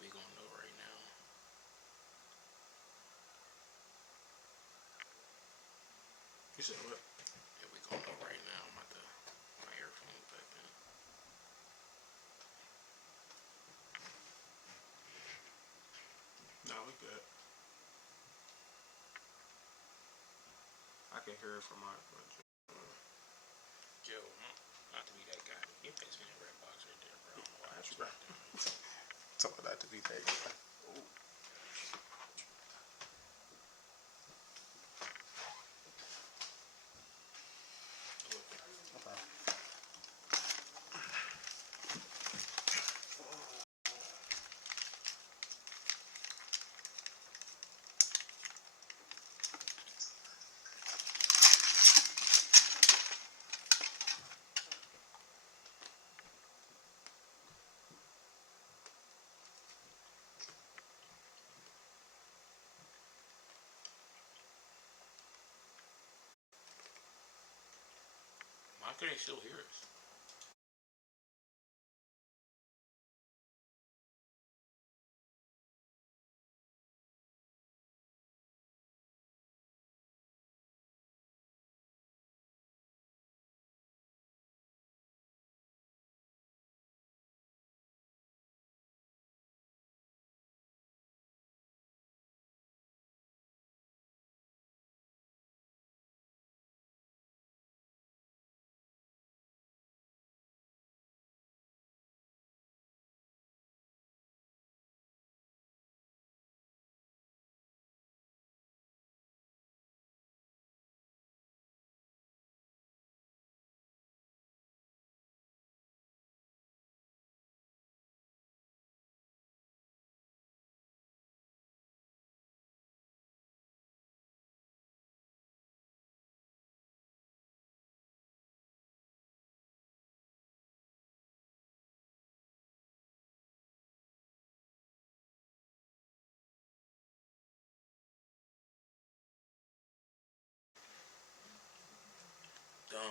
We gonna know right now. You said what? Yeah, we gonna know right now. I'm about to my earphones back in. No, we good. I can hear it from my. Joe, not to be that guy. You paste me in a red box right there, bro. I don't know why That's it's right. right there. Talk about that to be that guy. Ooh. Okay. Why can they still hear us? Yeah.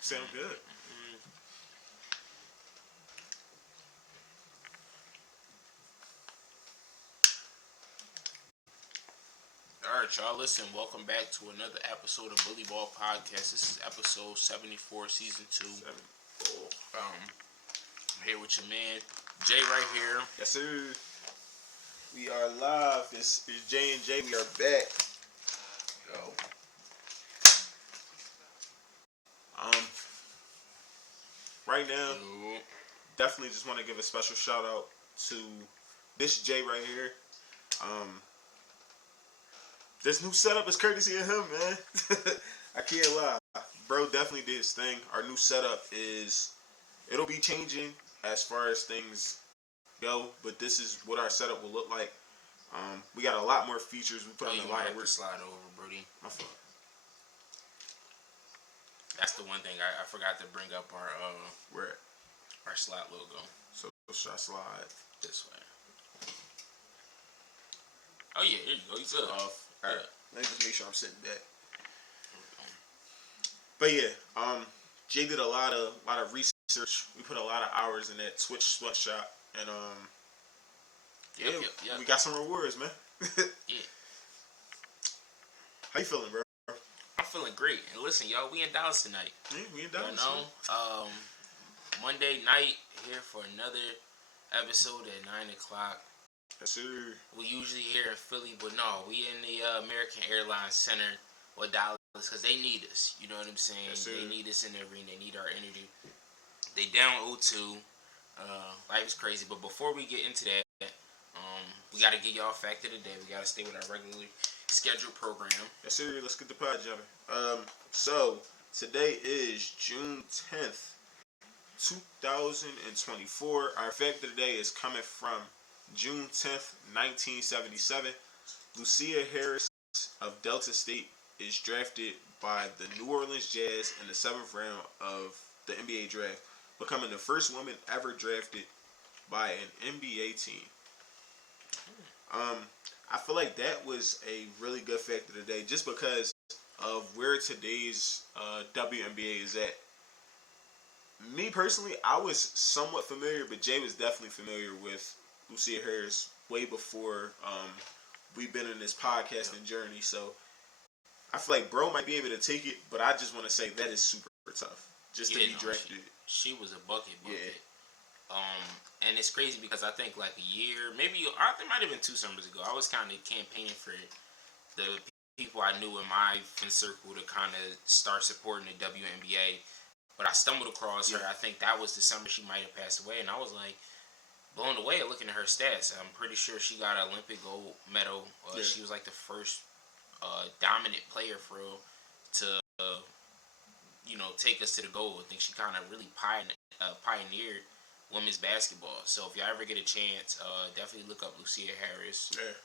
Sound good. Alright, y'all, listen, welcome back to another episode of Bully Ball Podcast. This is episode 74, season 2. 74. I'm here with your man, Jay, right here. Yes, sir. We are live. It's J and J. We are back. Yo. right now, definitely just want to give a special shout out to this Jay right here. This new setup is courtesy of him, man. I can't lie. Bro definitely did his thing. Our new setup it'll be changing as far as things go, but this is what our setup will look like. We got a lot more features. We put in a lot of work. Slide over, Brody. My fault. That's the one thing I forgot to bring up Where our slot logo. So should I slide this way? Oh yeah, here you go. You good? Off. All right. Let me just make sure I'm sitting back. But yeah, Jay did a lot of research. We put a lot of hours in that Twitch sweatshop, and we got some rewards, man. Yeah. How you feeling, bro? I'm feeling great. And listen, y'all, we in Dallas tonight. Yeah, we in Dallas. Monday night here for another episode at 9:00. Yes, sir. We usually here in Philly, but no, we in the American Airlines Center or Dallas because they need us. You know what I'm saying? Yes, they need us in the arena. They need our energy. They down 0-2. Life is crazy. But before we get into that, we got to get y'all fact of the day. We got to stay with our regularly scheduled program. Yes, sir. Let's get the pod jumping. So today is June 10th, 2024. Our fact of the day is coming from June 10th, 1977. Lucia Harris of Delta State is drafted by the New Orleans Jazz in the 7th round of the NBA draft, becoming the first woman ever drafted by an NBA team. I feel like that was a really good fact of the day just because of where today's WNBA is at. Me personally, I was somewhat familiar, but Jay was definitely familiar with Lucia Harris way before we've been in this podcasting journey. So I feel like bro might be able to take it, but I just want to say that is super tough just to be drafted. She was a bucket. Yeah. And it's crazy because I think like a year, it might have been 2 summers ago, I was kind of campaigning for the people I knew in my friend circle to kind of start supporting the WNBA. But I stumbled across her. I think that was the summer she might have passed away, and I was like blown away at looking at her stats. I'm pretty sure she got an Olympic gold medal. She was like the first dominant player for real to take us to the goal. I think she kind of really pioneered women's basketball. So if y'all ever get a chance, definitely look up Lucia Harris. Yeah.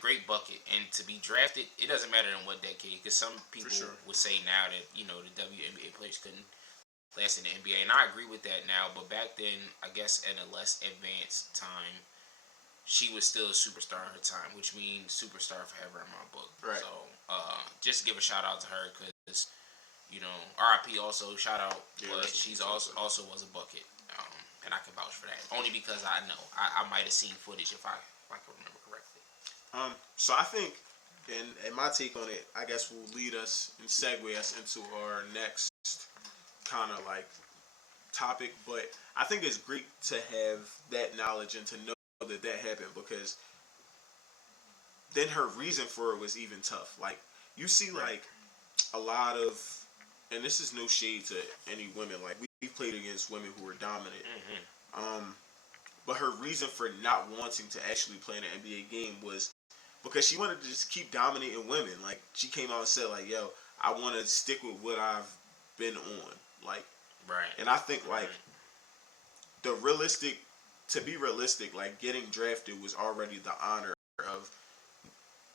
Great bucket. And to be drafted, it doesn't matter in what decade, because some people would say now that the WNBA players couldn't last in the NBA, and I agree with that now. But back then, I guess at a less advanced time, she was still a superstar in her time, which means superstar forever in my book. Right. So just give a shout out to her because RIP also shout out, but she's also was a bucket, and I can vouch for that only because I know I might have seen footage if I can remember correctly. So I think, and my take on it, I guess will lead us and segue us into our next kind of like topic. But I think it's great to have that knowledge and to know that happened, because then her reason for it was even tough. Like you see, like a lot of, and this is no shade to any women. Like we've played against women who were dominant. Mm-hmm. But her reason for not wanting to actually play in an NBA game was because she wanted to just keep dominating women. Like she came out and said, like, "Yo, I want to stick with what I've been on." Like, right. And I think like to be realistic, like getting drafted was already the honor of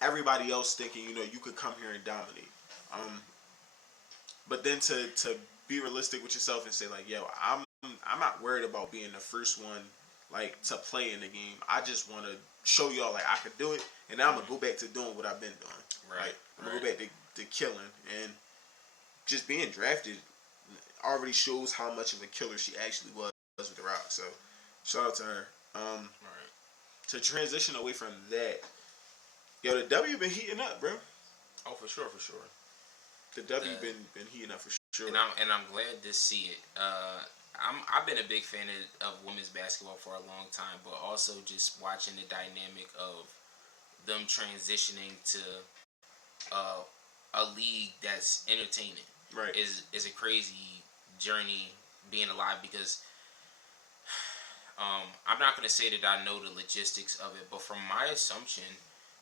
everybody else thinking, you could come here and dominate. But then to be realistic with yourself and say like, "Yo, I'm not worried about being the first one like to play in the game. I just want to show y'all like I could do it, and now I'm gonna go back to doing what I've been doing. Right. I'm gonna go back to killing, and just being drafted already shows how much of a killer she actually was with the Rock. So shout out to her. To transition away from that, the W been heating up, bro. Oh, for sure. The W been heating up for sure. And I'm glad to see it. I've been a big fan of women's basketball for a long time, but also just watching the dynamic of them transitioning to a league that's entertaining right is a crazy journey being alive because I'm not going to say that I know the logistics of it, but from my assumption,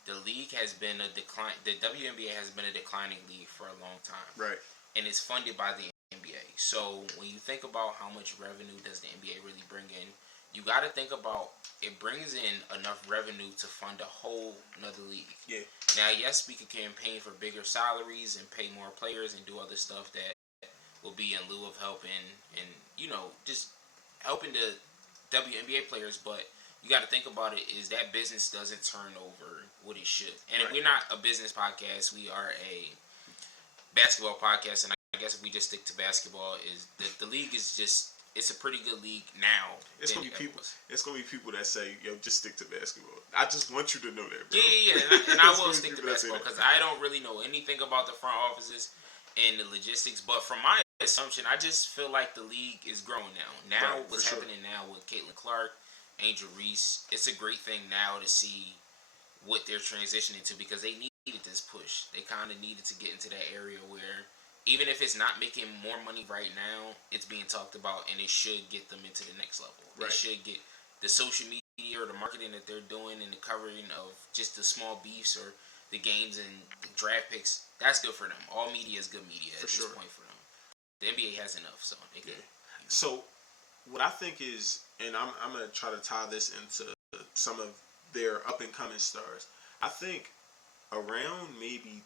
the league has been a decline. The WNBA has been a declining league for a long time, Right. and it's funded by the NBA. So when you think about how much revenue does the NBA really bring in, you got to think about it brings in enough revenue to fund a whole another league. Yeah. Now, yes, we could campaign for bigger salaries and pay more players and do other stuff that will be in lieu of helping and just helping the WNBA players, but you got to think about it is that business doesn't turn over what it should. And Right. we're not a business podcast, we are a basketball podcast, and I guess if we just stick to basketball, is the league is just it's a pretty good league now. It's gonna be people. It's gonna be people that say, "Yo, just stick to basketball." I just want you to know that, bro. Yeah. And I will stick to basketball because I don't really know anything about the front offices and the logistics. But from my assumption, I just feel like the league is growing now. Now, Right, what's happening now with Caitlin Clark, Angel Reese, it's a great thing now to see what they're transitioning to because they needed this push. They kind of needed to get into that area where even if it's not making more money right now, it's being talked about and it should get them into the next level. Right. It should get the social media or the marketing that they're doing and the covering of just the small beefs or the games and the draft picks. That's good for them. All media is good media at this point for them. The NBA has enough, so they can. So, what I think is, and I'm gonna try to tie this into some of their up and coming stars. I think around maybe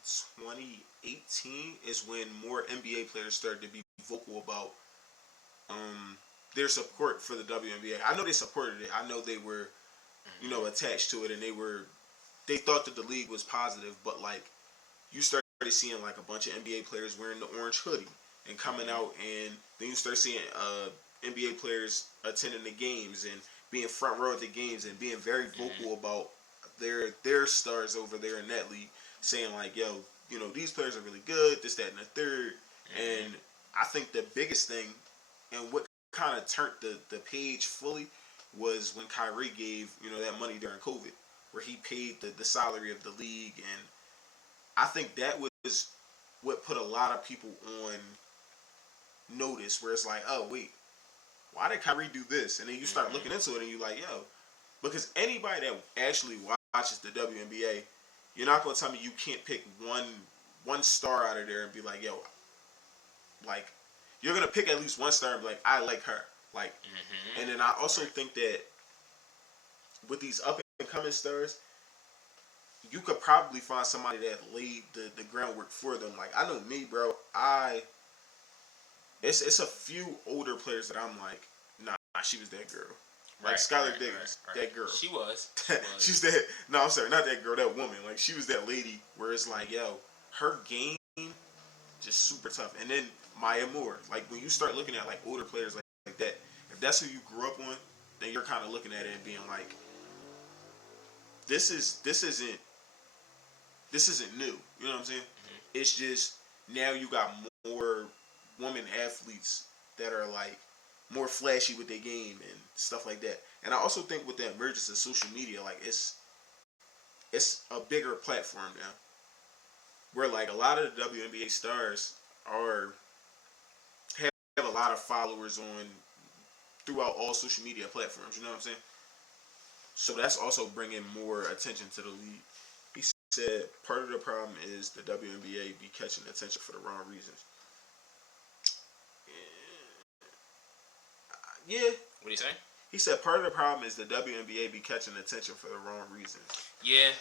2018 is when more NBA players started to be vocal about their support for the WNBA. I know they supported it. I know they were, attached to it, and they thought that the league was positive. But like, you started seeing like a bunch of NBA players wearing the orange hoodie and coming out, and then you start seeing NBA players attending the games and being front row at the games and being very vocal about their stars over there in that league, saying like, yo, these players are really good, this, that, and the third. And I think the biggest thing and what kind of turned the page fully was when Kyrie gave, that money during COVID, where he paid the salary of the league. And I think that was what put a lot of people on notice, where it's like, oh, wait, why did Kyrie do this? And then you start looking into it and you're like, yo, because anybody that actually watches the WNBA, you're not going to tell me you can't pick one star out of there and be like, yo, like, you're going to pick at least one star and be like, I like her. Like, and then I also think that with these up and coming stars, you could probably find somebody that laid the groundwork for them. Like, I know me, bro. It's a few older players that I'm like, nah, she was that girl. Like Skylar Diggins, that girl. She was. She's that. No, I'm sorry, not that girl. That woman. Like, she was that lady. Where it's like, yo, her game just super tough. And then Maya Moore. Like, when you start looking at like older players like that, if that's who you grew up on, then you're kind of looking at it and being like, this isn't new. You know what I'm saying? It's just now you got more women athletes that are like more flashy with their game and stuff like that. And I also think with the emergence of social media, like it's a bigger platform now, where like a lot of the WNBA stars have a lot of followers on throughout all social media platforms. You know what I'm saying? So that's also bringing more attention to the league. He said part of the problem is the WNBA be catching attention for the wrong reasons. Yeah. What do you say? He said part of the problem is the WNBA be catching attention for the wrong reasons. Yeah.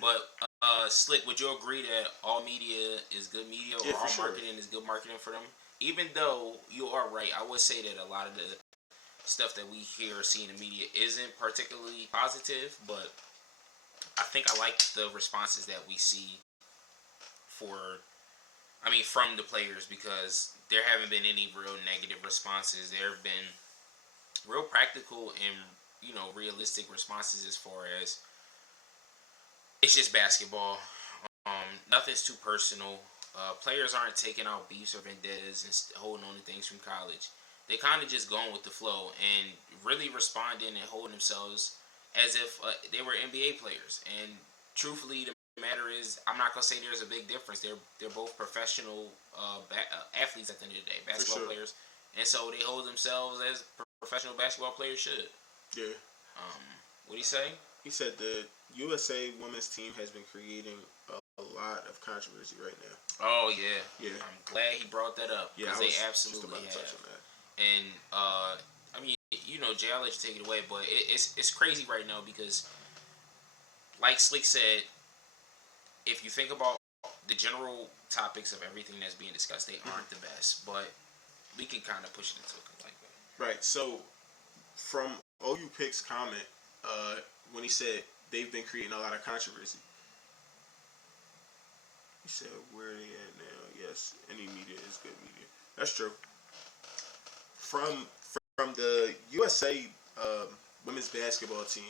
But Slick, would you agree that all media is good media or all marketing is good marketing for them? Even though you are right, I would say that a lot of the stuff that we hear or see in the media isn't particularly positive, but I think I like the responses that we see from the players, because there haven't been any real negative responses. There have been real practical and realistic responses as far as it's just basketball. Nothing's too personal. Players aren't taking out beefs or vendettas and holding on to things from college. They kind of just going with the flow and really responding and holding themselves as if they were NBA players. And truthfully, the matter is, I'm not gonna say there's a big difference. They're both professional athletes at the end of the day, basketball players. and so they hold themselves as professional basketball players should. Yeah. What do you say? He said the USA women's team has been creating a lot of controversy right now. Oh yeah, Yeah. I'm glad he brought that up Yeah, because I they was absolutely just about to touch have. on that. And I mean, Jay, I'll let you take it away, but it's crazy right now because, like Slick said, if you think about the general topics of everything that's being discussed, they aren't the best, but we can kind of push it into a like that. Right. So from OU Pick's comment, when he said they've been creating a lot of controversy, he said, "Where are they at now? Yes, any media is good media. That's true." From the USA women's basketball team,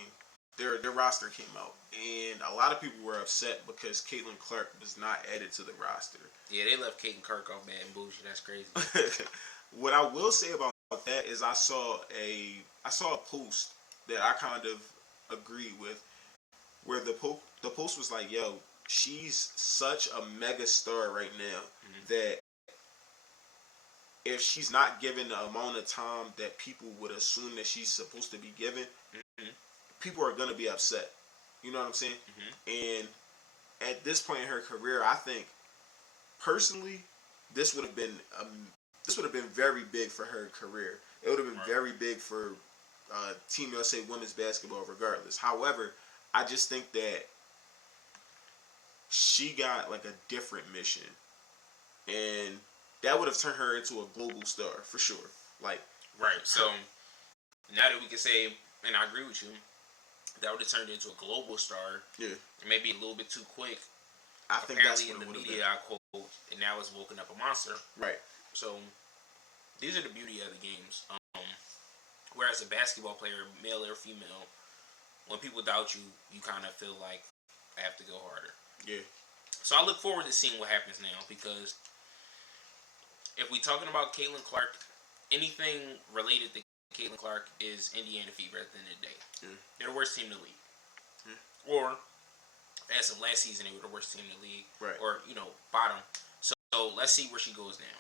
their roster came out, and a lot of people were upset because Caitlin Clark was not added to the roster. Yeah, they left Kate and Kirk off bad and bougie. That's crazy. What I will say about that is I saw a post that I kind of agree with, where the post was like, "Yo, she's such a mega star right now that if she's not given the amount of time that people would assume that she's supposed to be given, people are gonna be upset." You know what I'm saying? And at this point in her career, I think personally, this would have been very big for her career. It would have been very big for Team USA women's basketball, regardless. However, I just think that she got like a different mission, and that would have turned her into a global star for sure. Like, right. So now that we can say, and I agree with you, that would have turned into a global star. Yeah, maybe a little bit too quick. I think Apparently that's what in the it media, I quote, and now it's woken up a monster. Right. So these are the beauty of the games. Whereas a basketball player, male or female, when people doubt you, you kind of feel like I have to go harder. Yeah. So I look forward to seeing what happens now, because if we're talking about Caitlin Clark, anything related to Caitlin Clark is Indiana Fever at the end of the day. Yeah. They're the worst team in the league. Yeah. Or as of last season, they were the worst team in the league. Right. Or, bottom. So let's see where she goes now.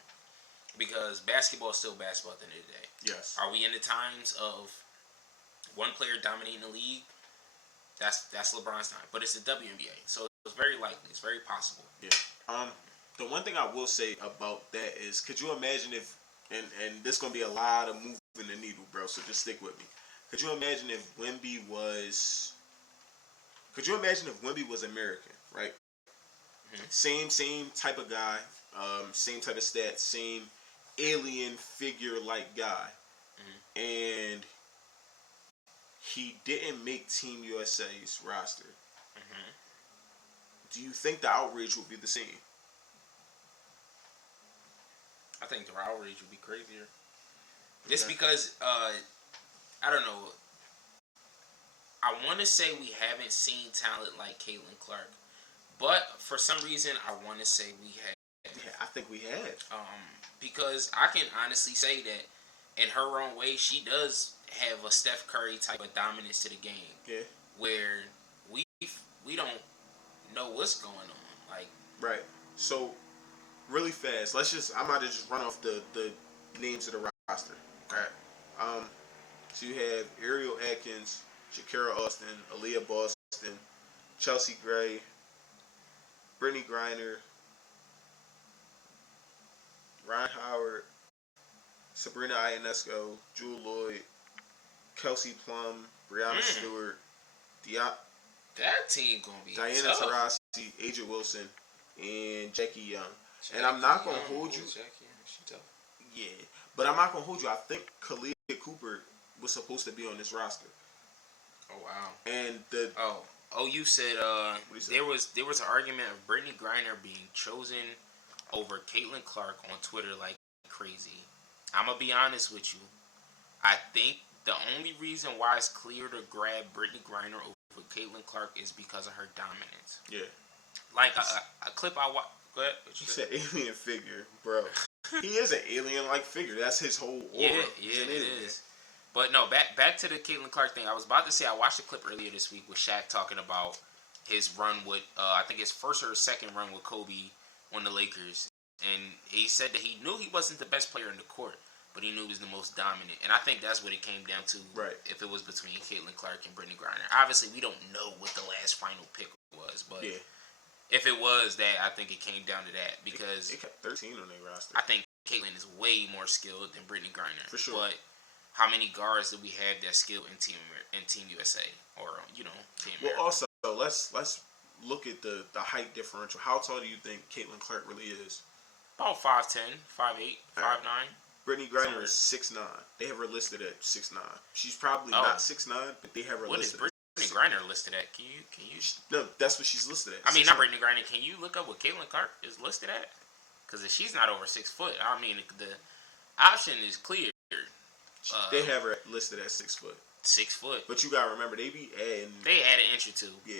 Because basketball is still basketball at the end of the day. Yes. Are we in the times of one player dominating the league? That's LeBron's time. But it's the WNBA. So it's very likely. It's very possible. Yeah. The one thing I will say about that is, could you imagine if, and this gonna be a lot of moving the needle, bro, so just stick with me. Could you imagine if Wemby was American, right? Same type of guy, same type of stats, same alien figure like guy, and he didn't make Team USA's roster. Do you think the outrage would be the same? I think the outrage would be crazier. Just because, I don't know. I want to say we haven't seen talent like Caitlin Clark, but for some reason, I want to say we have. Yeah, I think we have. Because I can honestly say that in her own way, she does have a Steph Curry type of dominance to the game. Yeah. Where we don't know what's going on. Like, right. So, really fast, I'm about to just run off the names of the roster. Okay. So you have Ariel Atkins, Shakira Austin, Aaliyah Boston, Chelsea Gray, Brittany Griner, Ryan Howard, Sabrina Ionesco, Jewel Lloyd, Kelsey Plum, Brianna Stewart, that team gonna be Diana tough. Taurasi, Aja Wilson, and Jackie Young. And I'm not gonna hold you. Yeah, but I'm not gonna hold you. I think Kalia Cooper was supposed to be on this roster. Oh wow! And you said there was an argument of Brittany Griner being chosen over Caitlin Clark on Twitter like crazy. I'm gonna be honest with you. I think the only reason why it's clear to grab Brittany Griner over Caitlin Clark is because of her dominance. Yeah. Like a clip I watched. Go ahead. You said alien figure, bro. He is an alien-like figure. That's his whole aura. Yeah, it is. But no, back to the Caitlin Clark thing. I was about to say, I watched a clip earlier this week with Shaq talking about his run with, I think his first or second run with Kobe on the Lakers. And he said that he knew he wasn't the best player in the court, but he knew he was the most dominant. And I think that's what it came down to. Right. If it was between Caitlin Clark and Brittany Griner. Obviously, we don't know what the last final pick was, but if it was that, I think it came down to that because they kept 13 on their roster. I think Caitlin is way more skilled than Brittany Griner. For sure. But how many guards do we have that skill in Team USA or Team America? Well, also let's look at the height differential. How tall do you think Caitlin Clark really is? About 5'10", 5'8", 5'9". Brittany Griner is 6'9". They have her listed at 6'9". She's probably not 6'9", but they have her listed. What is Brittany Griner listed at? Can you? No, that's what she's listed at. I mean, not Brittany Griner. Can you look up what Caitlin Clark is listed at? Because if she's not over 6 foot, I mean, the option is clear. They have her listed at 6 foot. 6 foot. But you gotta remember, they add an inch or two. Yeah.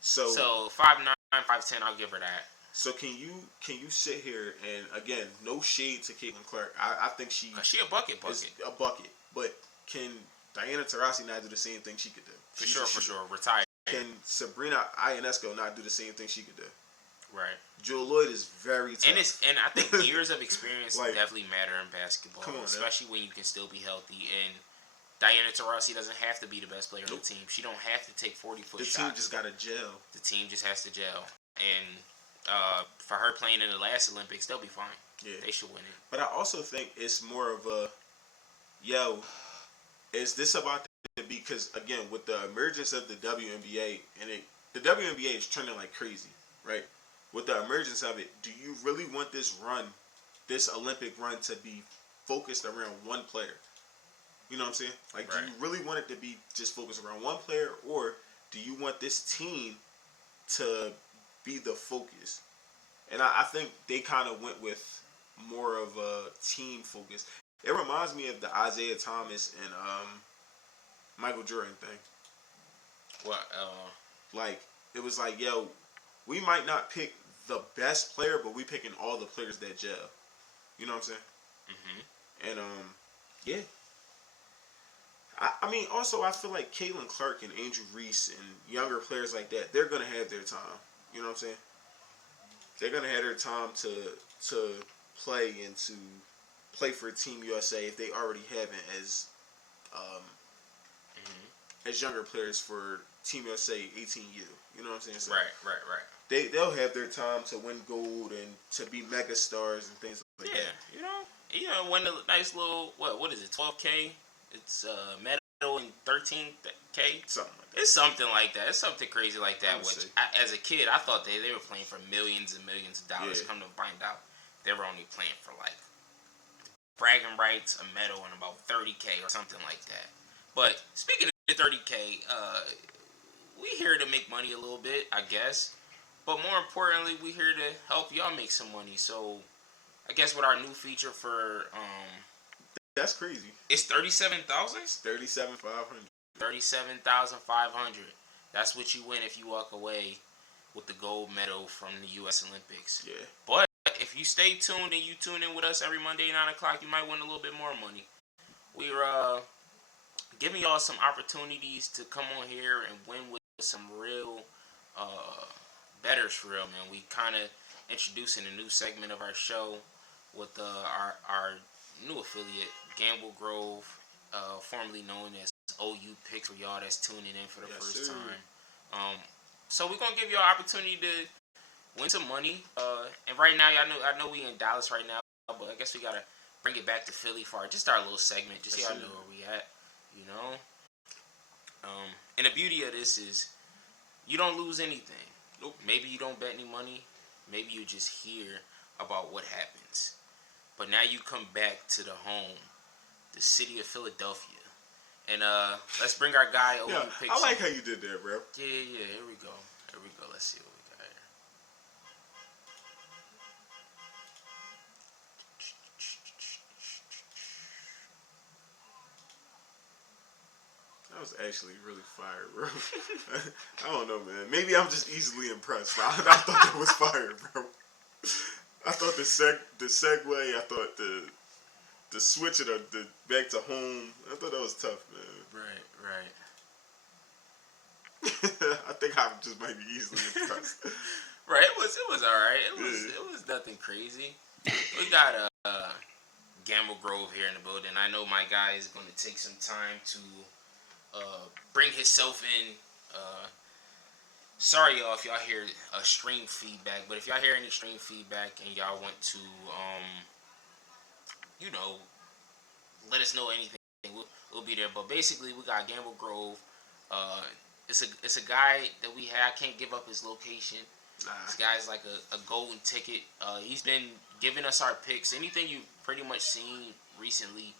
So 5'9", 5'10", I'll give her that. So can you sit here and, again, no shade to Caitlin Clark. I think she a bucket. A bucket. But can Diana Taurasi not do the same thing she could do? For sure. Retired. Can Sabrina Ionesco not do the same thing she could do? Right. Jewel Lloyd is very tough. And I think years of experience definitely matter in basketball. Come on, especially when you can still be healthy. And Diana Taurasi doesn't have to be the best player on the team. She don't have to take 40-foot shots. The team just got to gel. The team just has to gel. And for her playing in the last Olympics, they'll be fine. Yeah. They should win it. But I also think it's more of a, is this about to be, because, again, with the emergence of the WNBA, and the WNBA is trending like crazy, right? With the emergence of it, do you really want this Olympic run to be focused around one player? You know what I'm saying? Like, do you really want it to be just focused around one player, or do you want this team to be the focus? And I think they kind of went with more of a team focus. It reminds me of the Isaiah Thomas and Michael Jordan thing. What? Like, it was like, we might not pick the best player, but we picking all the players that gel. You know what I'm saying? Mm-hmm. And yeah. I mean, also, I feel like Caitlin Clark and Angel Reese and younger players like that, they're gonna have their time. You know what I'm saying? They're gonna have their time to play and to play for Team USA if they already haven't as younger players for Team USA 18U. You know what I'm saying? So right. They'll have their time to win gold and to be mega stars and things like that. Yeah, win a nice little what is it? 12K. It's medal in 13K. Something like that. It's something like that. It's something crazy like that. Which as a kid, I thought they were playing for millions and millions of dollars. Come to find out, they were only playing for like bragging rights, a medal, and about 30K or something like that. But speaking of 30K, we here to make money a little bit, I guess. But more importantly, we here to help y'all make some money. So I guess with our new feature for that's crazy. It's 37,000. It's 37,500. 37,500. That's what you win if you walk away with the gold medal from the U.S. Olympics. Yeah. But if you stay tuned and you tune in with us every Monday 9 o'clock, you might win a little bit more money. We're giving y'all some opportunities to come on here and win with some real bettors for real, man. We kind of introducing a new segment of our show with our new affiliate, Gamble Grove, formerly known as OU Picks, for y'all that's tuning in for the first time. So we're gonna give you an opportunity to win some money. And right now, I know we in Dallas right now, but I guess we gotta bring it back to Philly for just our little segment, just so y'all know where we at. You know. And the beauty of this is, you don't lose anything. Nope. Maybe you don't bet any money. Maybe you just hear about what happens. But now you come back to the home, the city of Philadelphia. And let's bring our guy over. Yeah, I like how you did that, bro. Yeah, here we go. Let's see what we got here. That was actually really fire, bro. I don't know, man. Maybe I'm just easily impressed, bro. I thought that was fire, bro. I thought the segue, I thought the switch it the back to home, I thought that was tough, man. Right. I think I just might be easily impressed. Right, it was all right. It was nothing crazy. We got Gamble Grove here in the building. I know my guy is going to take some time to bring himself in. Sorry, y'all, if y'all hear a stream feedback, but if y'all hear any stream feedback and y'all want to, you know, let us know anything, we'll be there. But basically, we got Gamble Grove. Uh, it's a guy that we have. I can't give up his location. Nah. This guy's like a golden ticket. He's been giving us our picks. Anything you've pretty much seen recently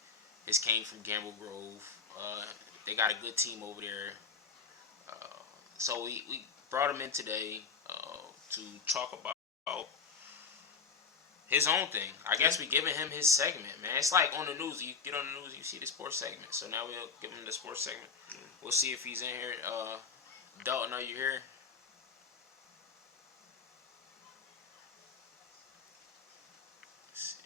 has came from Gamble Grove. They got a good team over there. So we brought him in today to talk about his own thing. I guess we giving him his segment, man. It's like on the news. You get on the news, you see the sports segment. So now we'll give him the sports segment. We'll see if he's in here. Dalton, are you here? Let's see.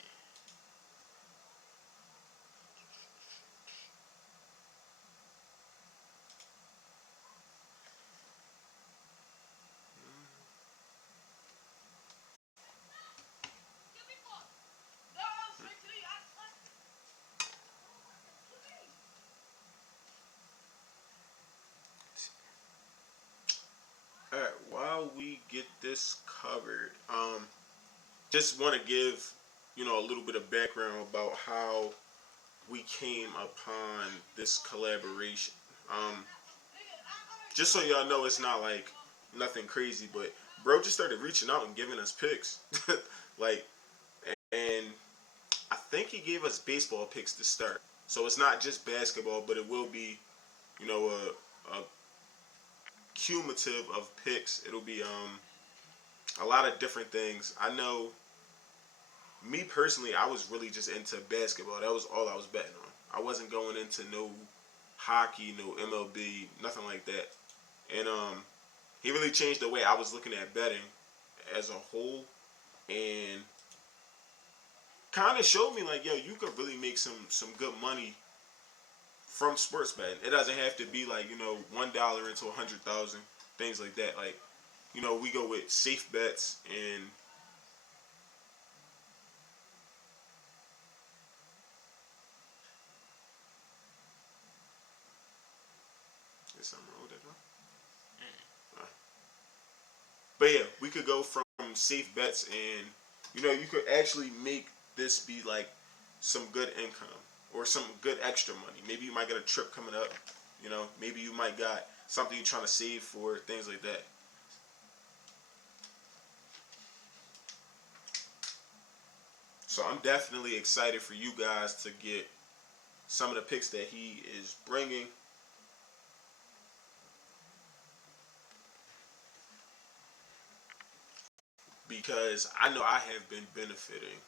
All right, while we get this covered, just want to give a little bit of background about how we came upon this collaboration. Um, just so y'all know, it's not like nothing crazy, but bro just started reaching out and giving us picks, like, and I think he gave us baseball picks to start. So it's not just basketball, but it will be, a cumulative of picks. It'll be a lot of different things. I know, me personally, I was really just into basketball. That was all I was betting on. I wasn't going into no hockey, no MLB, nothing like that. And he really changed the way I was looking at betting as a whole, and kind of showed me like, yo, you could really make some good money from sports betting. It doesn't have to be like $1 into 100,000, things like that. Like, we go with safe bets and there's something wrong with that, huh? But yeah, we could go from safe bets and you could actually make this be like some good income or some good extra money. Maybe you might get a trip coming up. Maybe you might got something you're trying to save for, things like that. So I'm definitely excited for you guys to get some of the picks that he is bringing. Because I know I have been benefiting.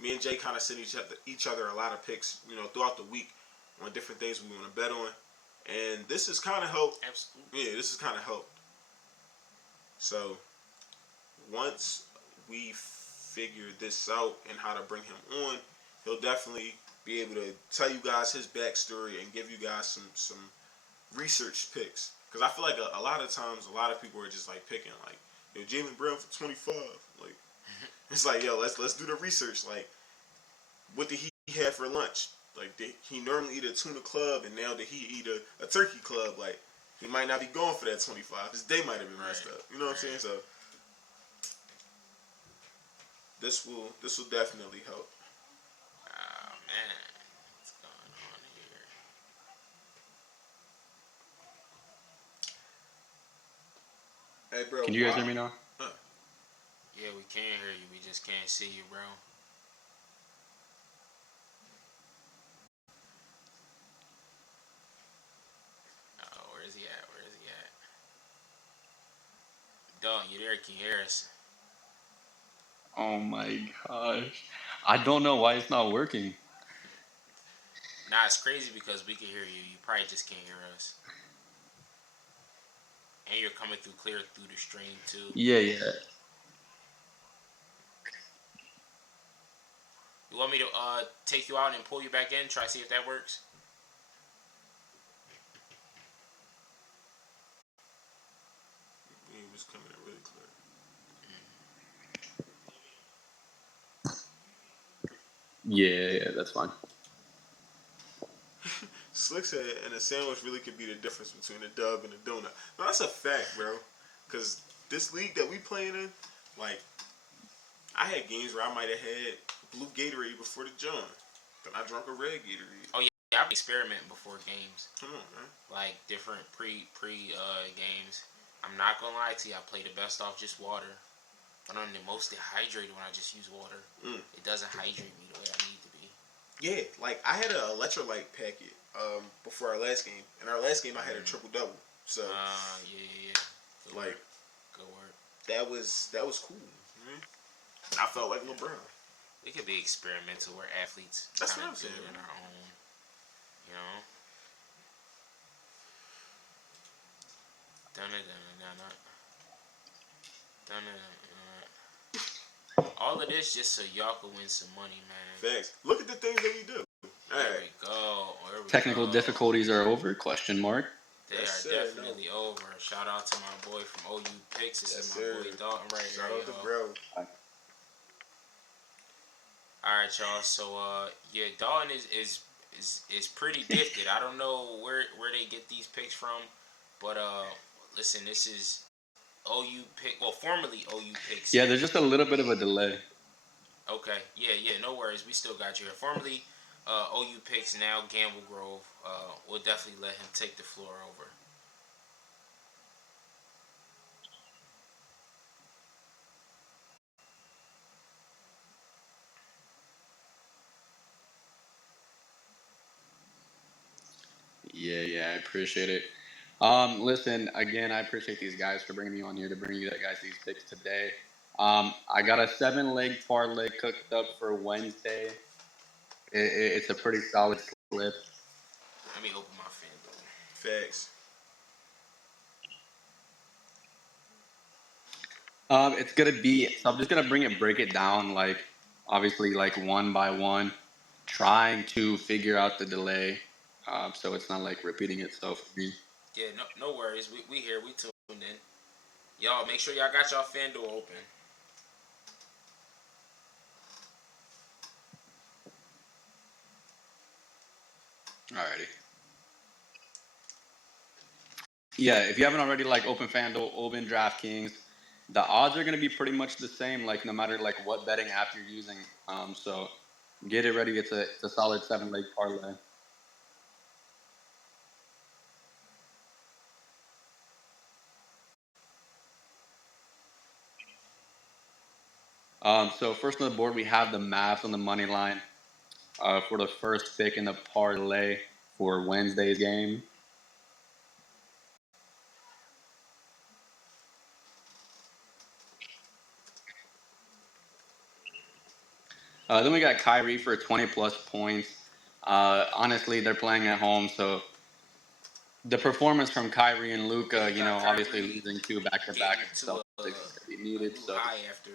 Me and Jay kind of send each other a lot of picks, throughout the week on different things we want to bet on, and this has kind of helped. Absolutely. Yeah, this has kind of helped. So once we figure this out and how to bring him on, he'll definitely be able to tell you guys his backstory and give you guys some research picks. Because I feel like a lot of times, a lot of people are just like picking like, yo, Jaylen Brown for 25. Like, it's like, yo, let's do the research. Like, what did he have for lunch? Like, did he normally eat a tuna club, and now did he eat a turkey club? Like, he might not be going for that 25. His day might have been messed up. You know what I'm saying? So this will definitely help. Oh man, what's going on here? Hey, bro, Can you guys hear me now? Huh. Yeah, we can hear you. We just can't see you, bro. Oh, where is he at? Where is he at? Dalton, you there? Can you hear us? Oh my gosh. I don't know why it's not working. Nah, it's crazy because we can hear you. You probably just can't hear us. And you're coming through clear through the stream too. Yeah. You want me to take you out and pull you back in? Try to see if that works. He was coming in really clear. Yeah, that's fine. Slick said, and a sandwich really could be the difference between a dub and a donut. No, that's a fact, bro. Because this league that we playing in, like, I had games where I might have had blue Gatorade before the John. Then I drunk a red Gatorade. Oh yeah, I've been experimenting before games, Come on, man. like different pre games. I'm not gonna lie to you, I play the best off just water. But I'm the most dehydrated when I just use water. It doesn't hydrate me the way I need to be. Yeah, like I had an electrolyte packet before our last game. In our last game, I had a triple double. So Yeah. Good like work. Good work. that was cool. I felt like LeBron. We could be experimental. We're athletes. That's Kind what I'm of do saying, it in man. our own. You know. Dun dun dun dun dun dun. All of this just so y'all can win some money, man. Facts. Look at the things that we do. All There right. we go. There we Technical go. difficulties are over? Question mark. They Yes, are sir, definitely over. Shout out to my boy from OU Picks. This Yes, is my sir. boy Dalton right Shout here. out to bro. Alright, y'all. So yeah, Dalton is pretty gifted. I don't know where they get these picks from, but listen, this is OU pick. Well, formerly OU Picks. Yeah, there's just a little bit of a delay. Okay. Yeah. No worries. We still got you here. Formerly OU Picks. Now Gamble Grove. We'll definitely let him take the floor over. Yeah, I appreciate it. Listen, again, I appreciate these guys for bringing me on here to bring you guys these picks today. I got a 7 leg parlay cooked up for Wednesday. It's a pretty solid slip. Let me open my fan though. Facts. It's gonna be. So I'm just gonna break it down, like obviously, like one by one, trying to figure out the delay, so it's not like repeating itself for me. Yeah. No worries. We here. We tuned in. Y'all make sure y'all got y'all FanDuel open. Alrighty. Yeah, if you haven't already, like open FanDuel, open DraftKings, the odds are gonna be pretty much the same, like no matter like what betting app you're using. So get it ready. It's a solid 7 leg parlay. So first on the board we have the Mavs on the money line for the first pick in the parlay for Wednesday's game. Then we got Kyrie for 20 plus points. Honestly, they're playing at home, so the performance from Kyrie and Yeah, Luca, you got obviously Kyrie losing 2 back-to-back getting against to the Celtics is going to be a needed. new So high after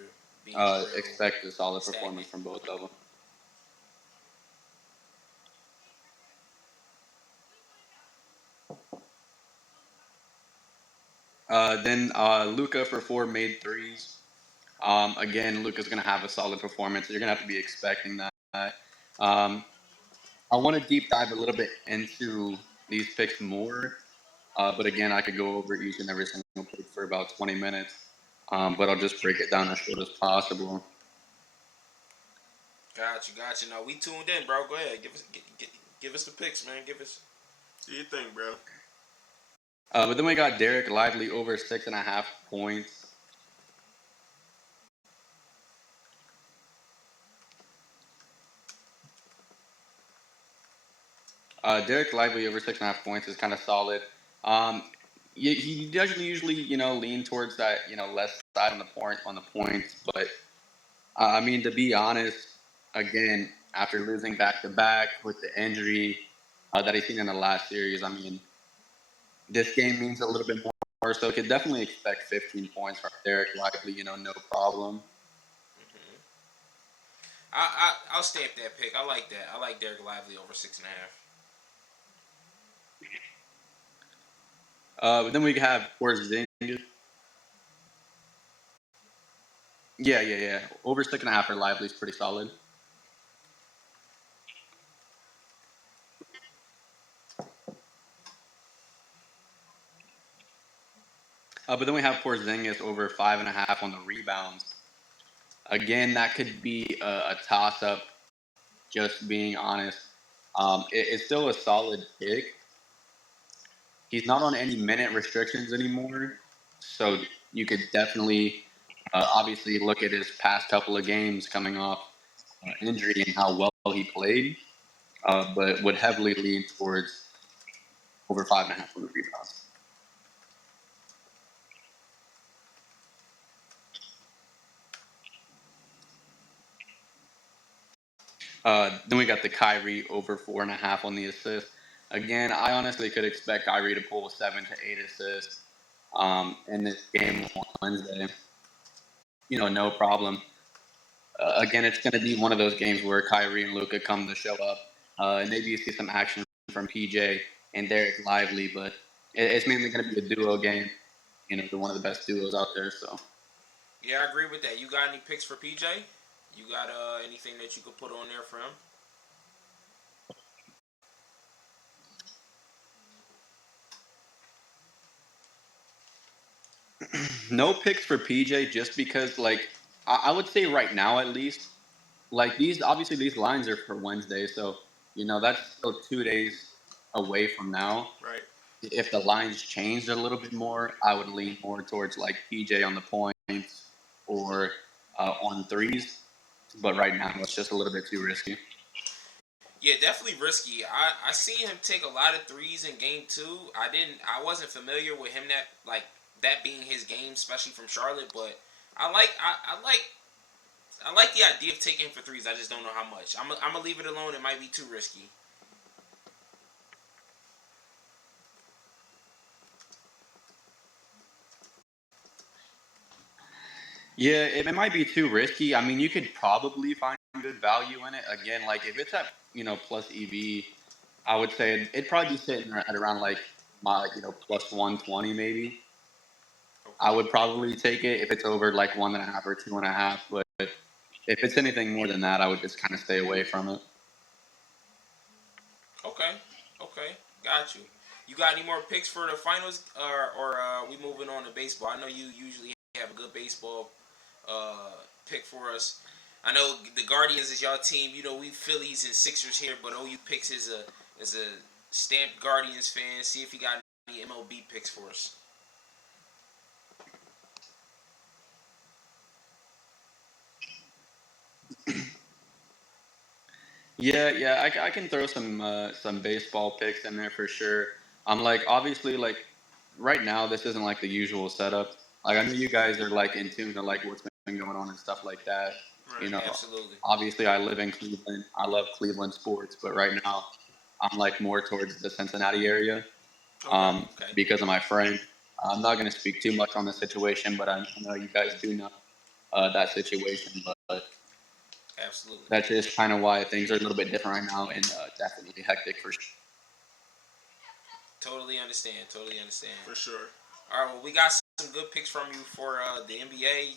being real expect a solid performance stagnant. from both of them. Then Luca for 4 made threes. Again, Luca's going to have a solid performance. You're going to have to be expecting that. Um, I want to deep dive a little bit into these picks more. But again, I could go over each and every single pick for about 20 minutes. But I'll just break it down as short as possible. Got you. No, we tuned in, bro. Go ahead, give us the picks, man. Give us. Do you think, bro? But then we got Derek Lively over 6.5 points. Derek Lively over 6.5 points is kind of solid. He doesn't usually, lean towards that, less side on the points. But I mean, to be honest, again, after losing back to back with the injury that he's seen in the last series, I mean, this game means a little bit more. So could definitely expect 15 points from Derek Lively. No problem. I'll stamp that pick. I like that. I like Derek Lively over 6.5. But then we have Porzingis. Yeah. Over 6.5 for Lively is pretty solid. But then we have Porzingis over 5.5 on the rebounds. Again, that could be a toss up. Just being honest, it's still a solid pick. He's not on any minute restrictions anymore, so you could definitely, obviously, look at his past couple of games coming off injury and how well he played. But would heavily lean towards over 5.5 on the rebounds. Then we got the Kyrie over 4.5 on the assists. Again, I honestly could expect Kyrie to pull 7 to 8 assists in this game on Wednesday. No problem. Again, it's going to be one of those games where Kyrie and Luka come to show up, and maybe you see some action from PJ and Derek Lively, but it's mainly going to be a duo game. They're one of the best duos out there. So Yeah, I agree with that. You got any picks for PJ? You got anything that you could put on there for him? no picks for PJ, just because, like, I would say right now at least, like, these lines are for Wednesday, so that's still 2 days away from now. Right. If the lines changed a little bit more, I would lean more towards like PJ on the points or on threes. But right now, it's just a little bit too risky. Yeah, definitely risky. I seen him take a lot of threes in game two. I wasn't familiar with him that being his game, especially from Charlotte. But I like the idea of taking him for threes. I just don't know how much. I'm gonna leave it alone. It might be too risky. Yeah, it might be too risky. I mean, you could probably find good value in it. Again, like if it's at plus EV, I would say it'd probably be sitting at around like my plus 120 maybe. I Okay. would probably take it if it's over like 1.5 or 2.5. But if it's anything more than that, I would just kind of stay away from it. Okay. Okay. Got you. You got any more picks for the finals, or we moving on to baseball? I know you usually have a good baseball pick for us. I know the Guardians is y'all team. We Phillies and Sixers here, but OU picks is a stamped Guardians fan. See if you got any MLB picks for us. Yeah, yeah, I can throw some baseball picks in there for sure. I'm like, obviously, like right now this isn't like the usual setup. Like I know you guys are like in tune to like what's been going on and stuff like that. You Right. know, Absolutely. obviously I live in Cleveland. I love Cleveland sports, but right now I'm like more towards the Cincinnati area Okay. Okay. because of my friend. I'm not going to speak too much on the situation, but I know you guys do know that situation. But Absolutely. that's just kind of why things are a little bit different right now and definitely hectic for sure. Totally understand. Totally understand. For sure. All right. Well, we got some good picks from you for the NBA.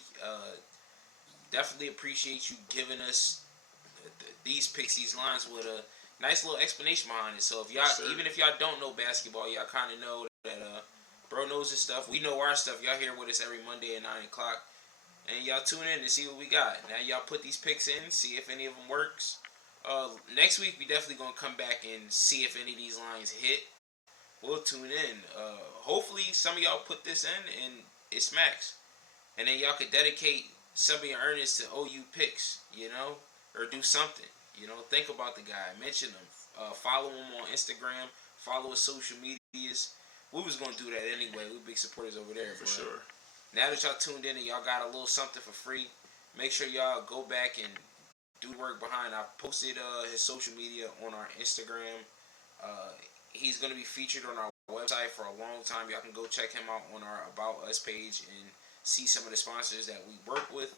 Definitely appreciate you giving us these picks, these lines with a nice little explanation behind it. So if y'all, Yes, sir. even if y'all don't know basketball, y'all kind of know that bro knows his stuff. We know our stuff. Y'all here with us every Monday at 9 o'clock, and y'all tune in to see what we got. Now y'all put these picks in, see if any of them works. Next week we definitely gonna come back and see if any of these lines hit. We'll tune in. Hopefully some of y'all put this in and it smacks, and then y'all could dedicate some of your earnings to OU picks, or do something. Think about the guy, mention him, follow him on Instagram, follow his social medias. We was gonna do that anyway. We big supporters over there. For But sure. now that y'all tuned in and y'all got a little something for free, make sure y'all go back and do the work behind. I posted his social media on our Instagram. Uh, he's gonna be featured on our website for a long time. Y'all can go check him out on our About Us page and see some of the sponsors that we work with.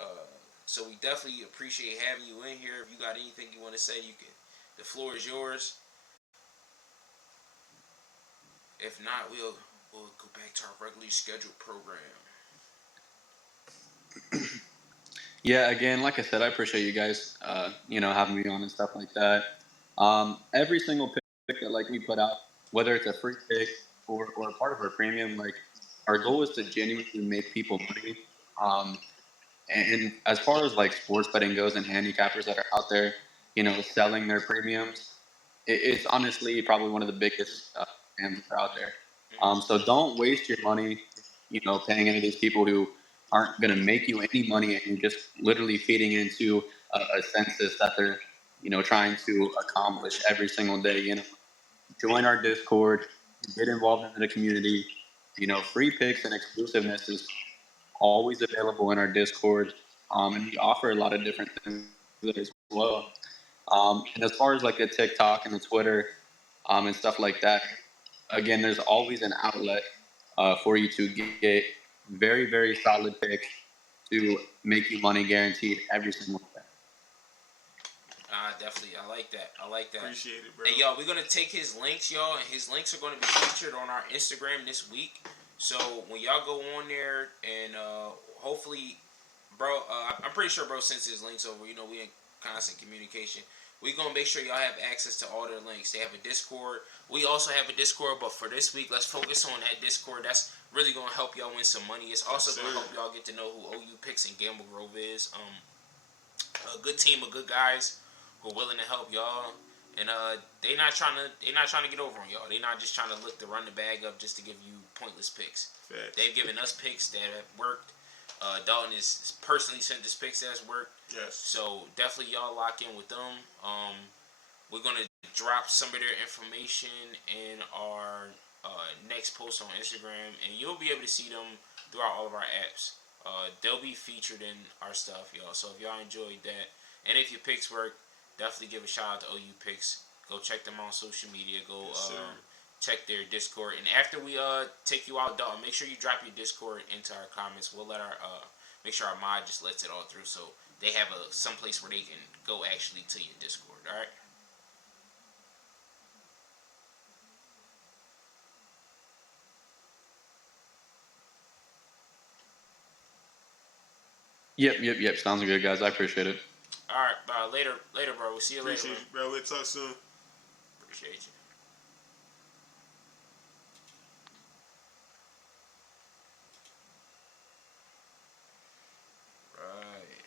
Uh, so we definitely appreciate having you in here. If you got anything you want to say, you can. The floor is yours. If not, we'll go back to our regularly scheduled program. Yeah, again, like I said, I appreciate you guys, having me on and stuff like that. Every single pick that like we put out, whether it's a free pick or part of our premium, like Our goal is to genuinely make people money. Um, and as far as like sports betting goes and handicappers that are out there, selling their premiums, it's honestly probably one of the biggest scams that are out there. So don't waste your money, paying any of these people who aren't going to make you any money, and you're just literally feeding into a census that they're, trying to accomplish every single day. Join our Discord, get involved in the community. Free picks and exclusiveness is always available in our Discord, and we offer a lot of different things there as well. And as far as like the TikTok and the Twitter, and stuff like that, again, there's always an outlet for you to get very, very solid picks to make you money guaranteed every single day. Definitely. I like that. I like that. Appreciate it, bro. And y'all, we're gonna take his links, y'all, and his links are gonna be featured on our Instagram this week. So when y'all go on there and hopefully, bro, I'm pretty sure, bro, since his links over, we in constant communication. We gonna make sure y'all have access to all their links. They have a Discord. We also have a Discord, but for this week, let's focus on that Discord. That's really gonna help y'all win some money. It's also gonna help y'all get to know who OU Picks and Gamble Grove is. A good team of good guys who are willing to help y'all, and they not trying to get over on y'all. They not just trying to look to run the bag up just to give you pointless picks. Facts. They've given us picks that have worked. Dalton is personally sent us picks that's worked. Yes. So definitely y'all lock in with them. We're gonna drop some of their information in our next post on Instagram, and you'll be able to see them throughout all of our apps. They'll be featured in our stuff, y'all. So if y'all enjoyed that, and if your picks work, definitely give a shout out to OU Picks. Go check them on social media. Go check their Discord. And after we take you out, Dalton, make sure you drop your Discord into our comments. We'll let our make sure our mod just lets it all through, so they have some place where they can go actually to your Discord. All right. Yep. Sounds good, guys. I appreciate it. All right. Later, bro. We'll see you Appreciate later, you, bro. We'll talk soon. Appreciate you. Right.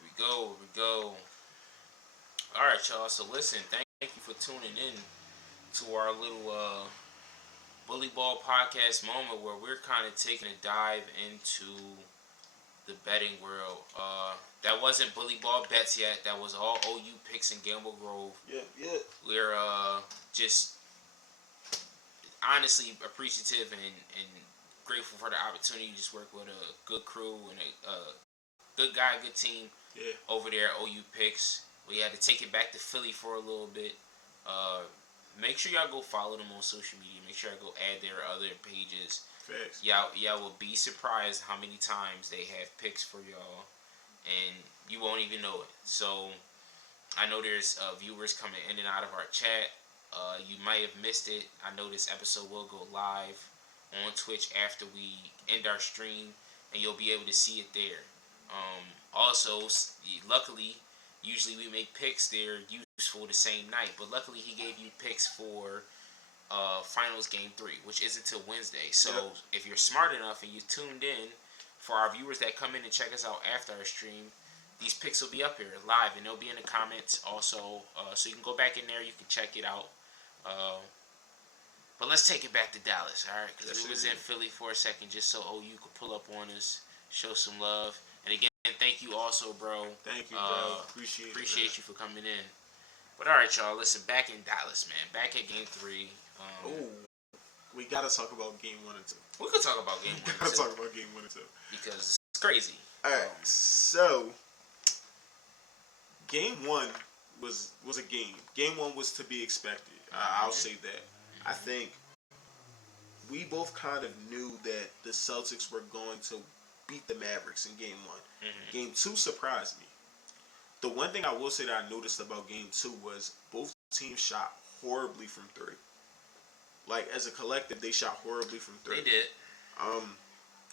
Here we go. Here we go. All right, y'all. So listen, thank you for tuning in to our little bully ball podcast moment where we're kind of taking a dive into the betting world. That wasn't bully ball bets yet. That was all OU Picks and Gamble Grove. Yeah. We're just honestly appreciative and grateful for the opportunity to just work with a good crew and a good guy, good team over there at OU Picks. We had to take it back to Philly for a little bit. Make sure y'all go follow them on social media. Make sure y'all go add their other pages. Facts. Y'all will be surprised how many times they have picks for y'all, and you won't even know it. So I know there's viewers coming in and out of our chat. You might have missed it. I know this episode will go live on Twitch after we end our stream, and you'll be able to see it there. Also, luckily, usually we make picks they're useful the same night, but luckily he gave you picks for finals game 3, which isn't until Wednesday. So if you're smart enough and you tuned in, for our viewers that come in and check us out after our stream, these picks will be up here live, and they'll be in the comments also, so you can go back in there, you can check it out. But let's take it back to Dallas, all right? Because we was in Philly for a second, just so OU could pull up on us, show some love. And again, thank you also, bro. Thank you, bro. Appreciate you for coming in. But all right, y'all. Listen, back in Dallas, man. Back at Game 3. We gotta talk about Game 1 and 2. We could talk about Game 1 and 2. We gotta talk about Game 1 and 2 because it's crazy. All right, so Game 1 was a game. Game 1 was to be expected. I'll say that. I think we both kind of knew that the Celtics were going to beat the Mavericks in Game 1. Game 2 surprised me. The one thing I will say that I noticed about Game 2 was both teams shot horribly from 3. Like, as a collective, they shot horribly from 3. They did.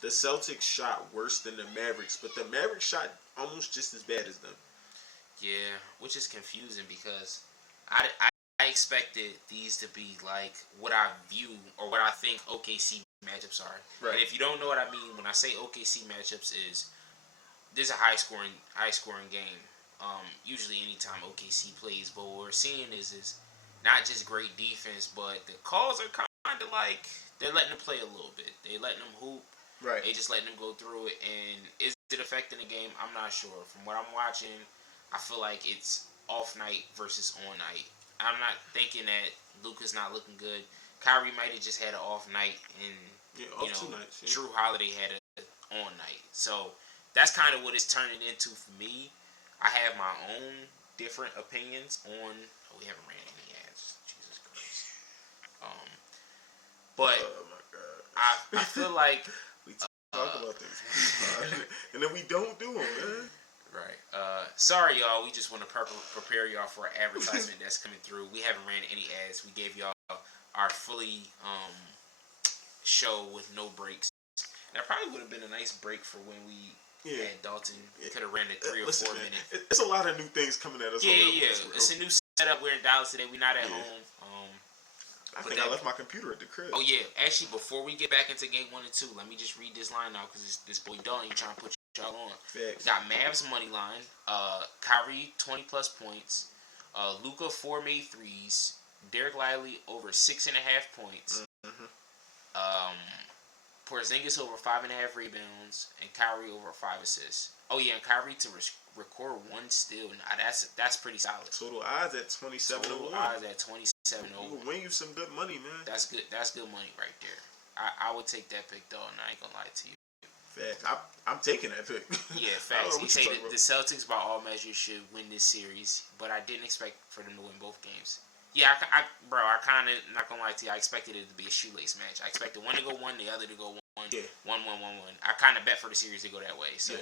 The Celtics shot worse than the Mavericks, but the Mavericks shot almost just as bad as them. Yeah, which is confusing because I expected these to be like what I view or what I think OKC matchups are. Right. And if you don't know what I mean when I say OKC matchups, is this is a high scoring game. Usually anytime OKC plays, but what we're seeing is not just great defense, but the calls are kind of like they're letting them play a little bit. They're letting them hoop. Right. They just letting them go through it. And is it affecting the game? I'm not sure. From what I'm watching, I feel like it's off night versus on night. I'm not thinking that Luka's not looking good. Kyrie might have just had an off night, and off 2 nights. Yeah. Drew Holiday had an on night. So that's kind of what it's turning into for me. I have my own different opinions on. Oh, we haven't ran any ads. Jesus Christ. But Oh my God. I feel like we talk about things, and then we don't do them, man. Right. Sorry, y'all. We just want to prepare y'all for an advertisement that's coming through. We haven't ran any ads. We gave y'all our fully show with no breaks. That probably would have been a nice break for when we had Dalton. Could have ran it 3 or 4 minutes. It's a lot of new things coming at us. Yeah. It's a new setup. We're in Dallas today. We're not at home. I think I left my computer at the crib. Oh yeah. Actually, before we get back into game 1 and 2, let me just read this line out because this boy Dalton trying to put y'all on. Facts. Got Mavs money line. Kyrie 20+ points. Luka 4 made threes. Derek Lively over 6.5 points. Porzingis over 5.5 rebounds, and Kyrie over 5 assists. Oh yeah, and Kyrie to record 1 steal. Nah, that's pretty solid. Total odds at 27-1. Total odds at 27-0. You will win you some good money, man. That's good. That's good money right there. I would take that pick though, and I ain't gonna lie to you. Facts. I'm taking that pick. Yeah, facts. He say the Celtics by all measures should win this series, but I didn't expect for them to win both games. Yeah, I kind of, not gonna lie to you, I expected it to be a shoelace match. I expected one to go 1, the other to go 1. Yeah. 1-1-1-1. I kind of bet for the series to go that way. So,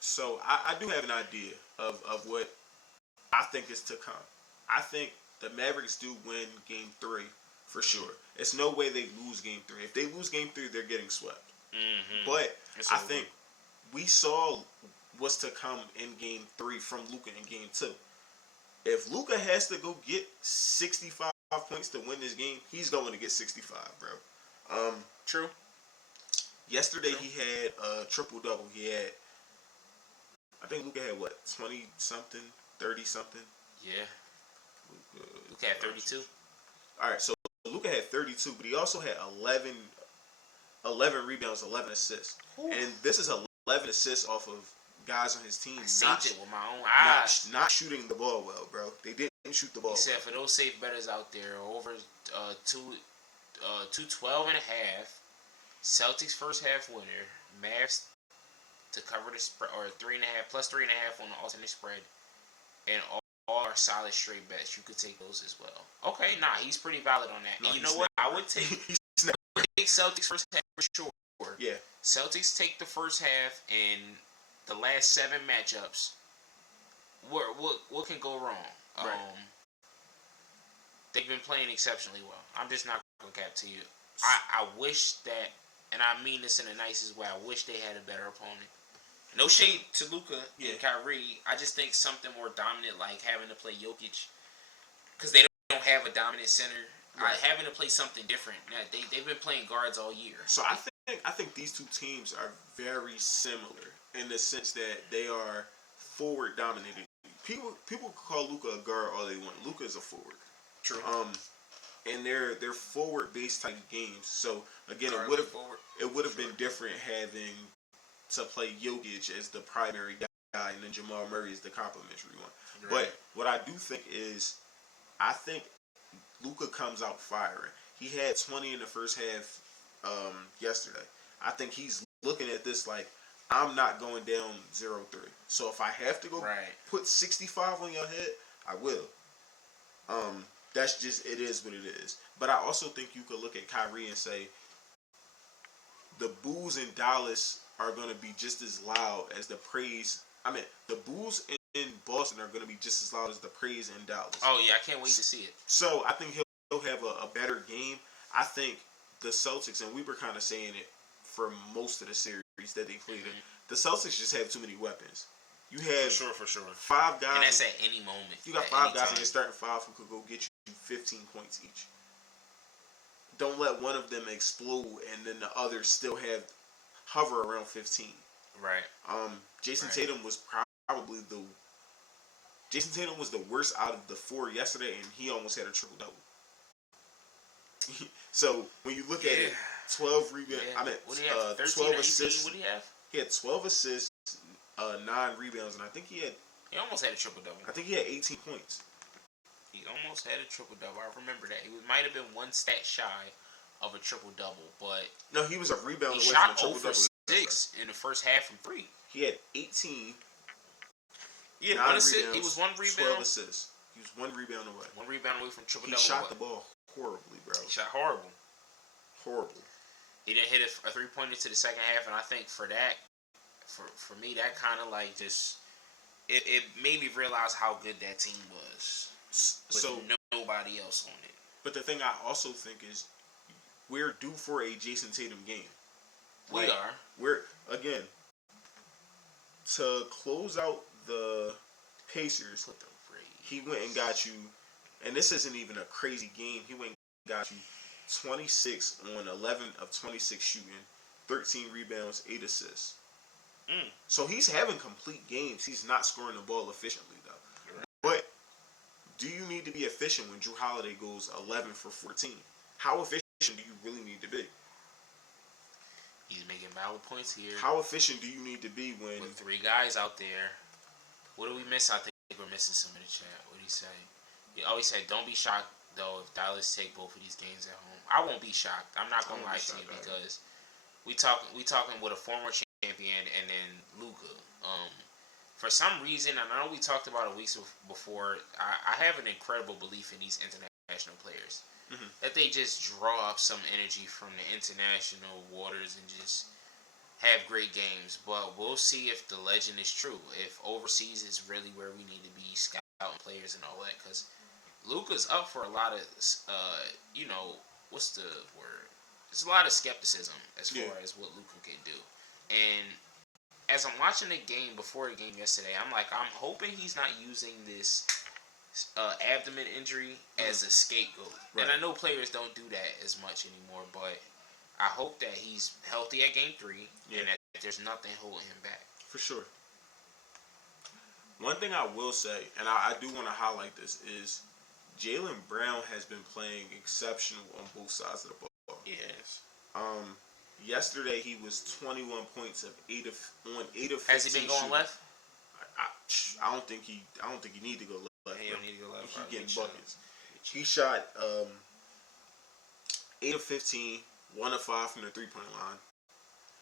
So I do have an idea of what I think is to come. I think the Mavericks do win Game 3 for sure. It's no way they lose Game 3. If they lose Game 3, they're getting swept. But I think we saw what's to come in Game 3 from Luka in Game 2. If Luka has to go get 65 points to win this game, he's going to get 65, bro. True. Yesterday he had a triple-double. He had, I think Luka had, 20-something, 30-something? Yeah. Luka had 32. All right, so Luka had 32, but he also had 11 rebounds, 11 assists. Ooh. And this is 11 assists off of guys on his team it with my own eyes. Not shooting the ball well, bro. They didn't shoot the ball well. For those safe bettors out there, over 212.5, Celtics first half winner, Mavs to cover the spread, or 3.5 plus 3.5 on the alternate spread, and all are solid straight bets. You could take those as well. Okay, he's pretty valid on that. No, and you know what? I would take Celtics first half for sure. Yeah. Celtics take the first half and the last 7 matchups. What can go wrong? Right. They've been playing exceptionally well. I'm just not gonna cap to you. I wish that, and I mean this in the nicest way, I wish they had a better opponent. No shade to Luka and Kyrie. I just think something more dominant, like having to play Jokic, because they don't have a dominant center. Right. Having to play something different. Now, they've been playing guards all year. So I think these two teams are very similar in the sense that they are forward dominated. People call Luka a guard all they want. Luka is a forward. True. And they're forward based type games. So again, it would have been different having to play Jokic as the primary guy and then Jamal Murray is the complimentary one. Right. But what I do think is, I think Luka comes out firing. He had 20 in the first half yesterday. I think he's looking at this like, I'm not going down 0-3. So if I have to go put 65 on your head, I will. That's just, it is what it is. But I also think you could look at Kyrie and say, the boos in Dallas are going to be just as loud as the praise. I mean, the boos in Boston are going to be just as loud as the praise in Dallas. Oh, yeah, I can't wait to see it. So I think he'll have a better game. I think the Celtics, and we were kind of saying it for most of the series that they played in, the Celtics just have too many weapons. You have for sure. five guys. And that's at any moment. You got five guys in your starting five who could go get you 15 points each. Don't let one of them explode and then the others still have hover around 15. Right. Jason Right. Tatum was probably the worst out of the four yesterday, and he almost had a triple double. So when you look at it, 12 rebounds. Yeah. I mean, What do you have? 13 12 or 18? assists. What do you have? He had 12 assists, 9 rebounds, and I think he almost had a triple double. I think he had 18 points. He almost had a triple double. I remember that. He might have been one stat shy of a triple double, but no, he was a rebound he away shot from a triple double. 6 in the first half from 3. He had 18. Yeah, 9 one assist. rebounds, He was 1 rebound. 12 assists. He was 1 rebound away. 1 rebound away from triple double. He shot the ball horribly, bro. He shot horrible. Horrible. He didn't hit a 3-pointer to the second half, and I think for that, for me, that kind of like just it made me realize how good that team was. With nobody else on it. But the thing I also think is we're due for a Jason Tatum game. We are. We're again to close out the Pacers. He went and got you, and this isn't even a crazy game. He went and got you 26 on 11 of 26 shooting, 13 rebounds, 8 assists. So he's having complete games. He's not scoring the ball efficiently though. Right. But do you need to be efficient when Drew Holiday goes 11 for 14? How efficient do you really need to be? He's making valid points here. How efficient do you need to be when with 3 guys out there? What do we miss? I think we're missing some in the chat. What do you say? He always said, "Don't be shocked though if Dallas take both of these games at home." I won't be shocked. I'm not gonna lie to you because we talking with a former champion and then Luka. For some reason, and I know we talked about it weeks before, I have an incredible belief in these international players. Mm-hmm. That they just draw up some energy from the international waters and just have great games. But we'll see if the legend is true. If overseas is really where we need to be scouting players and all that. Because Luka's up for a lot of, what's the word? There's a lot of skepticism as far as what Luka can do. And as I'm watching the game before the game yesterday, I'm hoping he's not using this abdomen injury as a scapegoat. Right. And I know players don't do that as much anymore, but I hope that he's healthy at game 3 and that there's nothing holding him back. For sure. One thing I will say, and I do want to highlight this, is Jaylen Brown has been playing exceptional on both sides of the ball. Yes. Yesterday he was 21 points on 8 of 15. Has he been going left? I don't think he need to go left. He don't need to go left. He getting buckets. He shot 8 of 15, 1 of 5 from the 3-point line.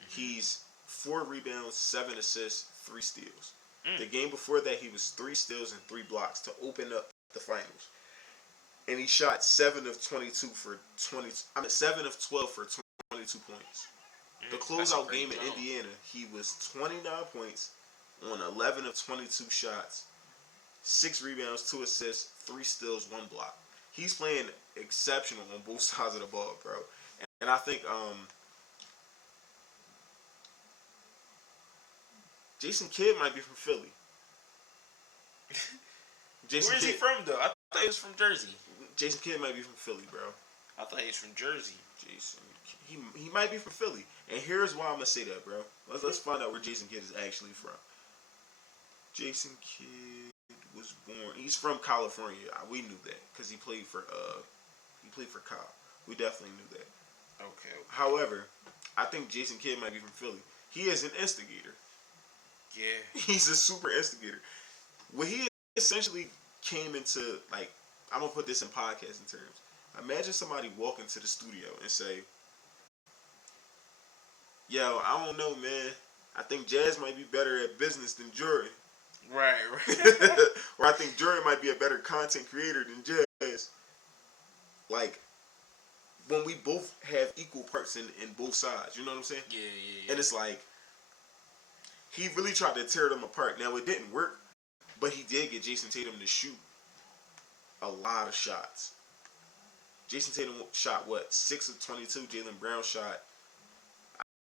Mm-hmm. He's 4 rebounds, 7 assists, 3 steals. The game before that he was 3 steals and 3 blocks to open up the finals. And he shot 7 of 12 for 22 points. The closeout game in Indiana, he was 29 points on 11 of 22 shots, 6 rebounds, 2 assists, 3 steals, 1 block. He's playing exceptional on both sides of the ball, bro. And I think Jason Kidd might be from Philly. Where's he from, though? I thought he was from Jersey. Jason Kidd might be from Philly, bro. I thought he was from Jersey. Jason, he might be from Philly. And here's why I'm gonna say that, bro. Let's find out where Jason Kidd is actually from. Jason Kidd was born. He's from California. We knew that because he played for Cal. We definitely knew that. Okay. However, I think Jason Kidd might be from Philly. He is an instigator. Yeah. He's a super instigator. When he essentially came into, like, I'm gonna put this in podcasting terms. Imagine somebody walk into the studio and say, "Yo, I don't know, man. I think Jazz might be better at business than Jordan." Right. Or I think Jordan might be a better content creator than Jazz. Like, when we both have equal parts in both sides, you know what I'm saying? Yeah. And it's like, he really tried to tear them apart. Now, it didn't work, but he did get Jason Tatum to shoot a lot of shots. Jason Tatum shot, 6 of 22. Jaylen Brown shot,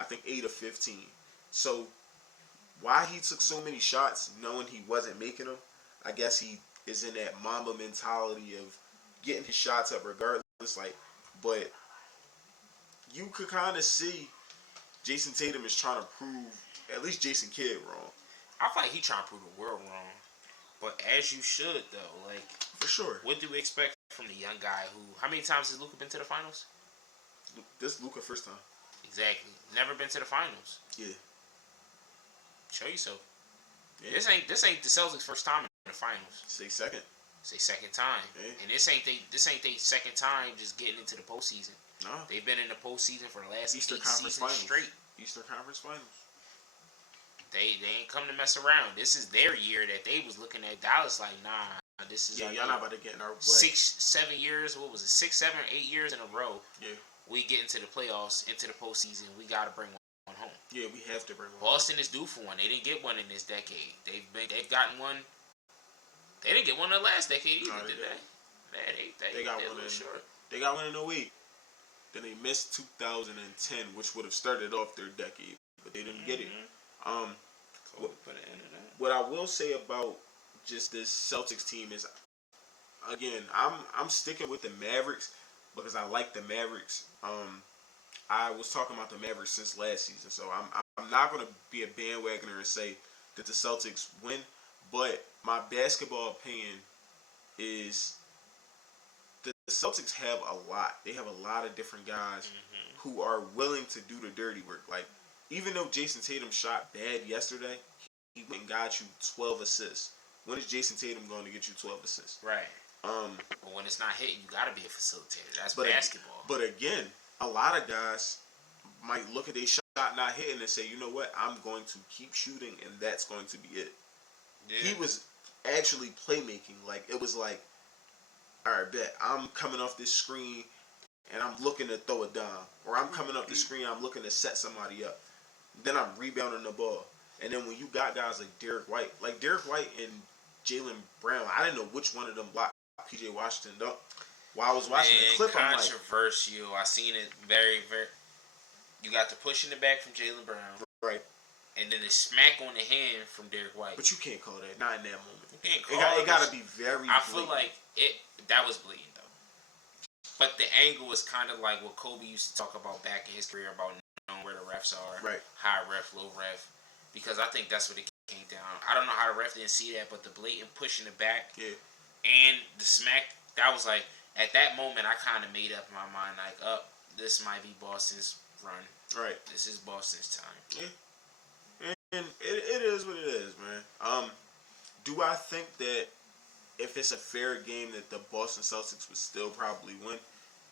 I think, 8 of 15. So, why he took so many shots knowing he wasn't making them. I guess he is in that Mamba mentality of getting his shots up regardless. Like, but you could kind of see Jason Tatum is trying to prove at least Jason Kidd wrong. I feel like he trying to prove the world wrong. But as you should, though. Like, for sure. What do we expect from the young guy who... How many times has Luka been to the finals? This Luka first time. Exactly. Never been to the finals. Yeah. Show yourself. Yeah. This ain't the Celtics' first time in the finals. Say second. Say second time. Yeah. And this ain't they second time just getting into the postseason. No. They've been in the postseason for the last Eastern 8 Conference seasons Finals. straight. Eastern Conference Finals. They ain't come to mess around. This is their year that they was looking at Dallas like, nah, this is y'all not about to get in our way. 6, 7 years. What was it? 6, 7, 8 years in a row. Yeah. We get into the playoffs, into the postseason. We got to bring one home. Yeah, we have to bring one. Boston is due for one. They didn't get one in this decade. They've gotten one. They didn't get one in the last decade either, did they? They got one in. Short. They got one in 08. Then they missed 2010, which would have started off their decade, but they didn't get it. What I will say about just this Celtics team is, again, I'm sticking with the Mavericks because I like the Mavericks. I was talking about the Mavericks since last season, so I'm not going to be a bandwagoner and say that the Celtics win, but my basketball opinion is the Celtics have a lot. They have a lot of different guys who are willing to do the dirty work. Like, even though Jason Tatum shot bad yesterday, he went and got you 12 assists. When is Jason Tatum going to get you 12 assists? Right. But when it's not hitting, you got to be a facilitator. That's but basketball. But again, a lot of guys might look at their shot not hitting and say, you know what, I'm going to keep shooting and that's going to be it. Yeah. He was actually playmaking. Like, it was like, all right, bet, I'm coming off this screen and I'm looking to throw a dime. Or I'm coming up the screen, I'm looking to set somebody up. Then I'm rebounding the ball. And then when you got guys like Derek White and Jaylen Brown, I didn't know which one of them blocked P.J. Washington dunk. While I was watching the clip, I'm like, controversial. I seen it very, very. You got the push in the back from Jaylen Brown, right? And then the smack on the hand from Derek White. But you can't call that. Not in that moment. You can't call it. It got to be very. I feel like that was blatant though. But the angle is kind of like what Kobe used to talk about back in his career about knowing where the refs are, right? High ref, low ref. Because I think that's what it came down. I don't know how the ref didn't see that, but the blatant push in the back, and the smack, that was like, at that moment, I kind of made up in my mind, like, this might be Boston's run. Right. This is Boston's time. Yeah. And it is what it is, man. Do I think that if it's a fair game that the Boston Celtics would still probably win?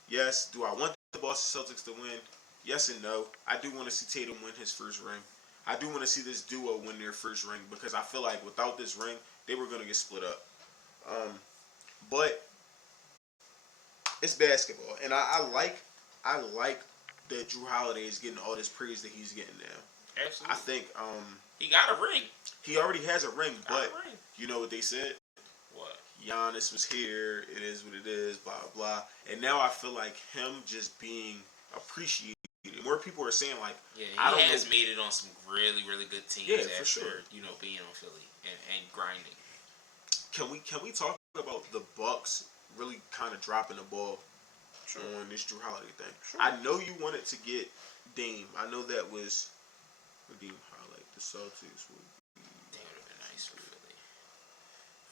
Yes. Do I want the Boston Celtics to win? Yes and no. I do want to see Tatum win his first ring. I do want to see this duo win their first ring because I feel like without this ring, they were going to get split up. But it's basketball, and I like that Drew Holiday is getting all this praise that he's getting now. Absolutely. I think he got a ring. He already has a ring, but you know what they said? What? Giannis was here. It is what it is. Blah blah. And now I feel like him just being appreciated. More people are saying like, he has made it on some really, really good teams. Yeah, after, for sure. Being on Philly and grinding. Can we talk about the Bucks really kind of dropping the ball on this Drew Holiday thing? Sure. I know you wanted to get Dame. I know that was Dame highlight. The Celtics would be. That would have been nice for Philly.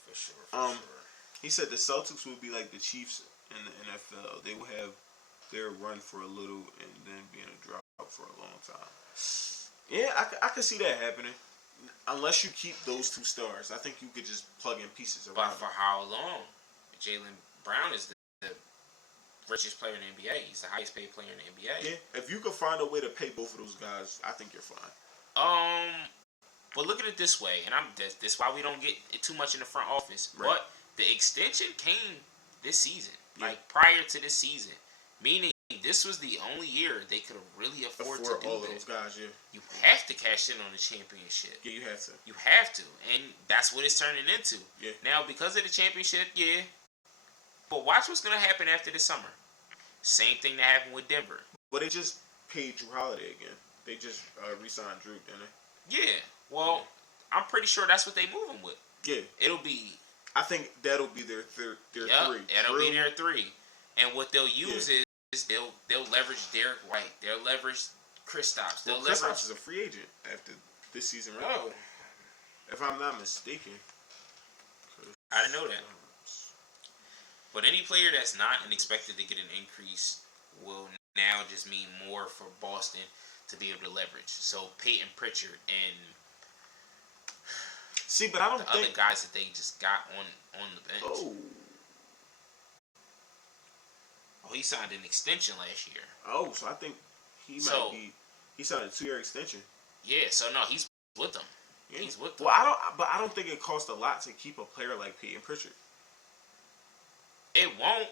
For sure. He said the Celtics would be like the Chiefs in the NFL. They will have their run for a little and then be in a drought for a long time. Yeah, I could see that happening. Unless you keep those two stars. I think you could just plug in pieces around. But for how long? Jaylen Brown is the richest player in the NBA. He's the highest paid player in the NBA. Yeah, if you could find a way to pay both of those guys, I think you're fine. But look at it this way, and that's why we don't get too much in the front office. Right. But the extension came this season, like prior to this season. Meaning, this was the only year they could have really afford to do all that. Those guys, yeah. You have to cash in on the championship. Yeah, you have to. You have to, and that's what it's turning into. Yeah. Now, because of the championship, yeah. But watch what's gonna happen after the summer. Same thing that happened with Denver. But they just paid Drew Holiday again. They just re-signed Drew, didn't they? Yeah. Well, I'm pretty sure that's what they moving with. Yeah. It'll be. I think that'll be their three. It'll be their three. And what they'll use is they'll leverage Derek White. They'll leverage Kristaps. They'll leverage. Kristaps is a free agent after this season, right? Oh, if I'm not mistaken. I didn't know that. But any player that's not and expected to get an increase will now just mean more for Boston to be able to leverage. So Peyton Pritchard and but I don't the think other guys that they just got on the bench. Oh, he signed an extension last year. Oh, so I think he signed a 2-year extension. Yeah, so no, he's with them. Yeah. He's with them. Well, I don't think it costs a lot to keep a player like Peyton Pritchard. It won't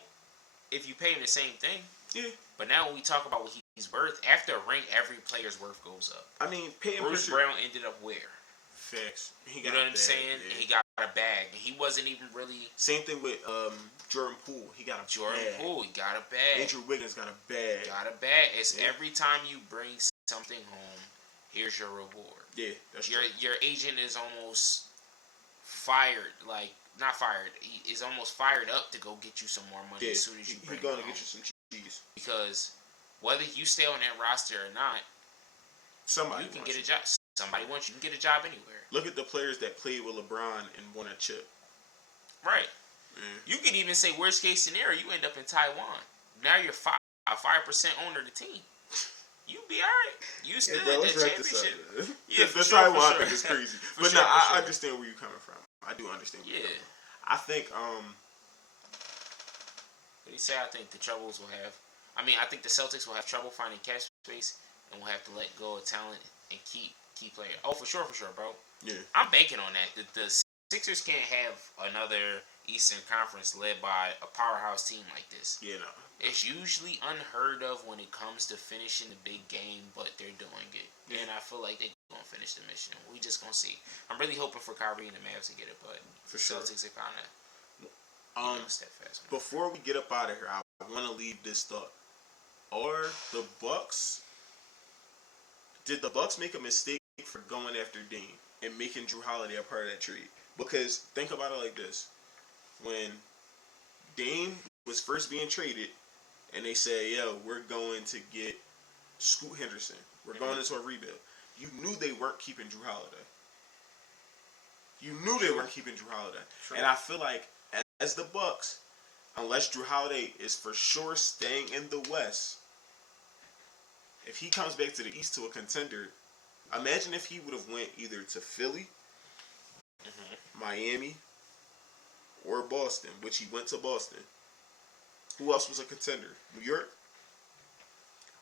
if you pay him the same thing. Yeah. But now when we talk about what he's worth, after a ring, every player's worth goes up. I mean, Peyton Bruce Pritchard, Brown ended up where? Facts. You know what I'm saying? Yeah. He got a bag. He wasn't even really. Same thing with Jordan Poole. He got a bag. Poole. He got a bag. Andrew Wiggins got a bag. It's every time you bring something home, here's your reward. Yeah, that's true. Your agent is almost fired. Like not fired. He is almost fired up to go get you some more money as soon as you bring. He's gonna get you some cheese. Because whether you stay on that roster or not, you can get a job. Somebody wants you. You can get a job anywhere. Look at the players that played with LeBron and won a chip. Right. You could even say worst case scenario, you end up in Taiwan. Now you're a 5% owner of the team. You be alright. You still in the championship. Yeah, the Taiwan thing is crazy. But no, I understand where you're coming from. I do understand. Where you're coming from. I think. What do you say? I think the troubles will have. I mean, I think the Celtics will have trouble finding cap space, and will have to let go of talent and keep key player. Oh, for sure, bro. Yeah. I'm banking on that. The Sixers can't have another Eastern Conference led by a powerhouse team like this. Yeah, no. It's usually unheard of when it comes to finishing the big game, but they're doing it. Yeah. And I feel like they're going to finish the mission. We just going to see. I'm really hoping for Kyrie and the Mavs to get it, but for Celtics are kind of steadfast. Before we get up out of here, I want to leave this thought. Did the Bucks make a mistake for going after Dame and making Drew Holiday a part of that trade? Because think about it like this. When Dame was first being traded and they said, yo, we're going to get Scoot Henderson. We're going into a rebuild. You knew they weren't keeping Drew Holiday. And I feel like as the Bucks, unless Drew Holiday is for sure staying in the West, if he comes back to the East to a contender, imagine if he would have went either to Philly, Miami, or Boston, which he went to Boston. Who else was a contender? New York?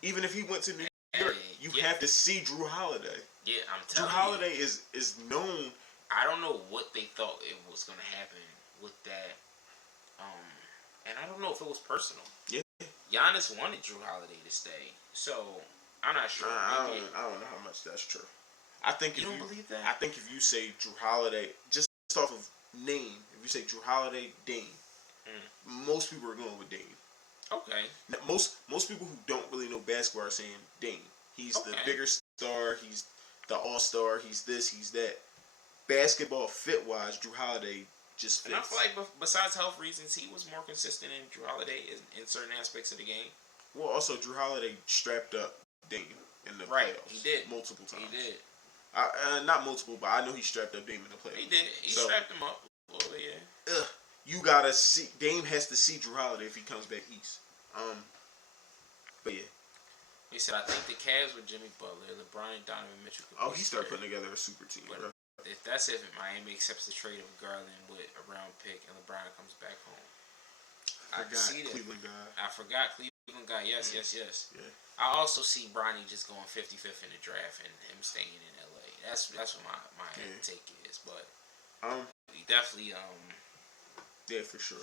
Even if he went to New York, you have to see Drew Holiday. Yeah, I'm telling you. Drew Holiday is known. I don't know what they thought it was going to happen with that. And I don't know if it was personal. Yeah. Giannis wanted Drew Holiday to stay. So, I'm not sure. I don't know how much that's true. I think you don't believe that? I think if you say Drew Holiday, just off of name, if you say Drew Holiday, Dame, most people are going with Dame. Okay. Now, most people who don't really know basketball are saying Dame. He's the bigger star. He's the all-star. He's this. He's that. Basketball fit-wise, Drew Holiday just fits. And I feel like besides health reasons, he was more consistent in Drew Holiday in certain aspects of the game. Well, also, Drew Holiday strapped up Dame in the playoffs. He did. Multiple times. He did. Not multiple, but I know he strapped up Dame in the playoffs. He did. He strapped him up a little bit, yeah. You gotta see. Dame has to see Drew Holiday if he comes back east. But yeah. He said, I think the Cavs with Jimmy Butler, LeBron and Donovan Mitchell. He started putting together a super team. But if that's if Miami accepts the trade of Garland with a round pick and LeBron comes back home. I can see that. Cleveland guy. I forgot Cleveland guy. Yes. Yeah. I also see Bronny just going 55th in the draft and him staying in LA. That's what my take is. But we definitely yeah, for sure.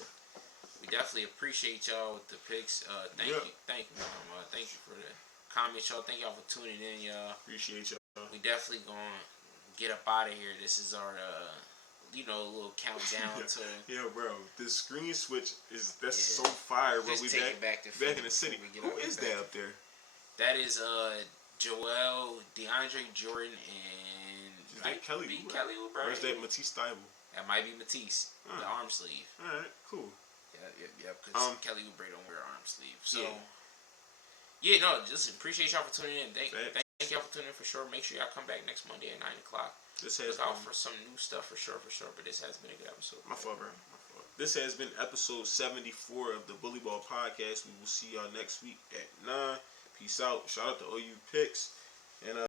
We definitely appreciate y'all with the picks. Thank you, Thank you for the comments, y'all. Thank y'all for tuning in, y'all. Appreciate y'all. We definitely gonna get up out of here. This is our little countdown to. Yeah, bro. This screen switch that's so fire, bro. Just we take back in the city. Who is that up there? That is Joel, DeAndre Jordan, and Kelly Be Oubre. Kelly Oubre. Or is that Matisse Thybulle? That might be Matisse, the arm sleeve. All right, cool. Yeah, because Kelly Oubre don't wear arm sleeve. So, just appreciate y'all for tuning in. Thank y'all for tuning in for sure. Make sure y'all come back next Monday at 9 o'clock. Look out for some new stuff for sure. But this has been a good episode. My fault, bro. This has been episode 74 of the Bully Ball Podcast. We will see y'all next week at 9. Peace out. Shout out to OU Picks. And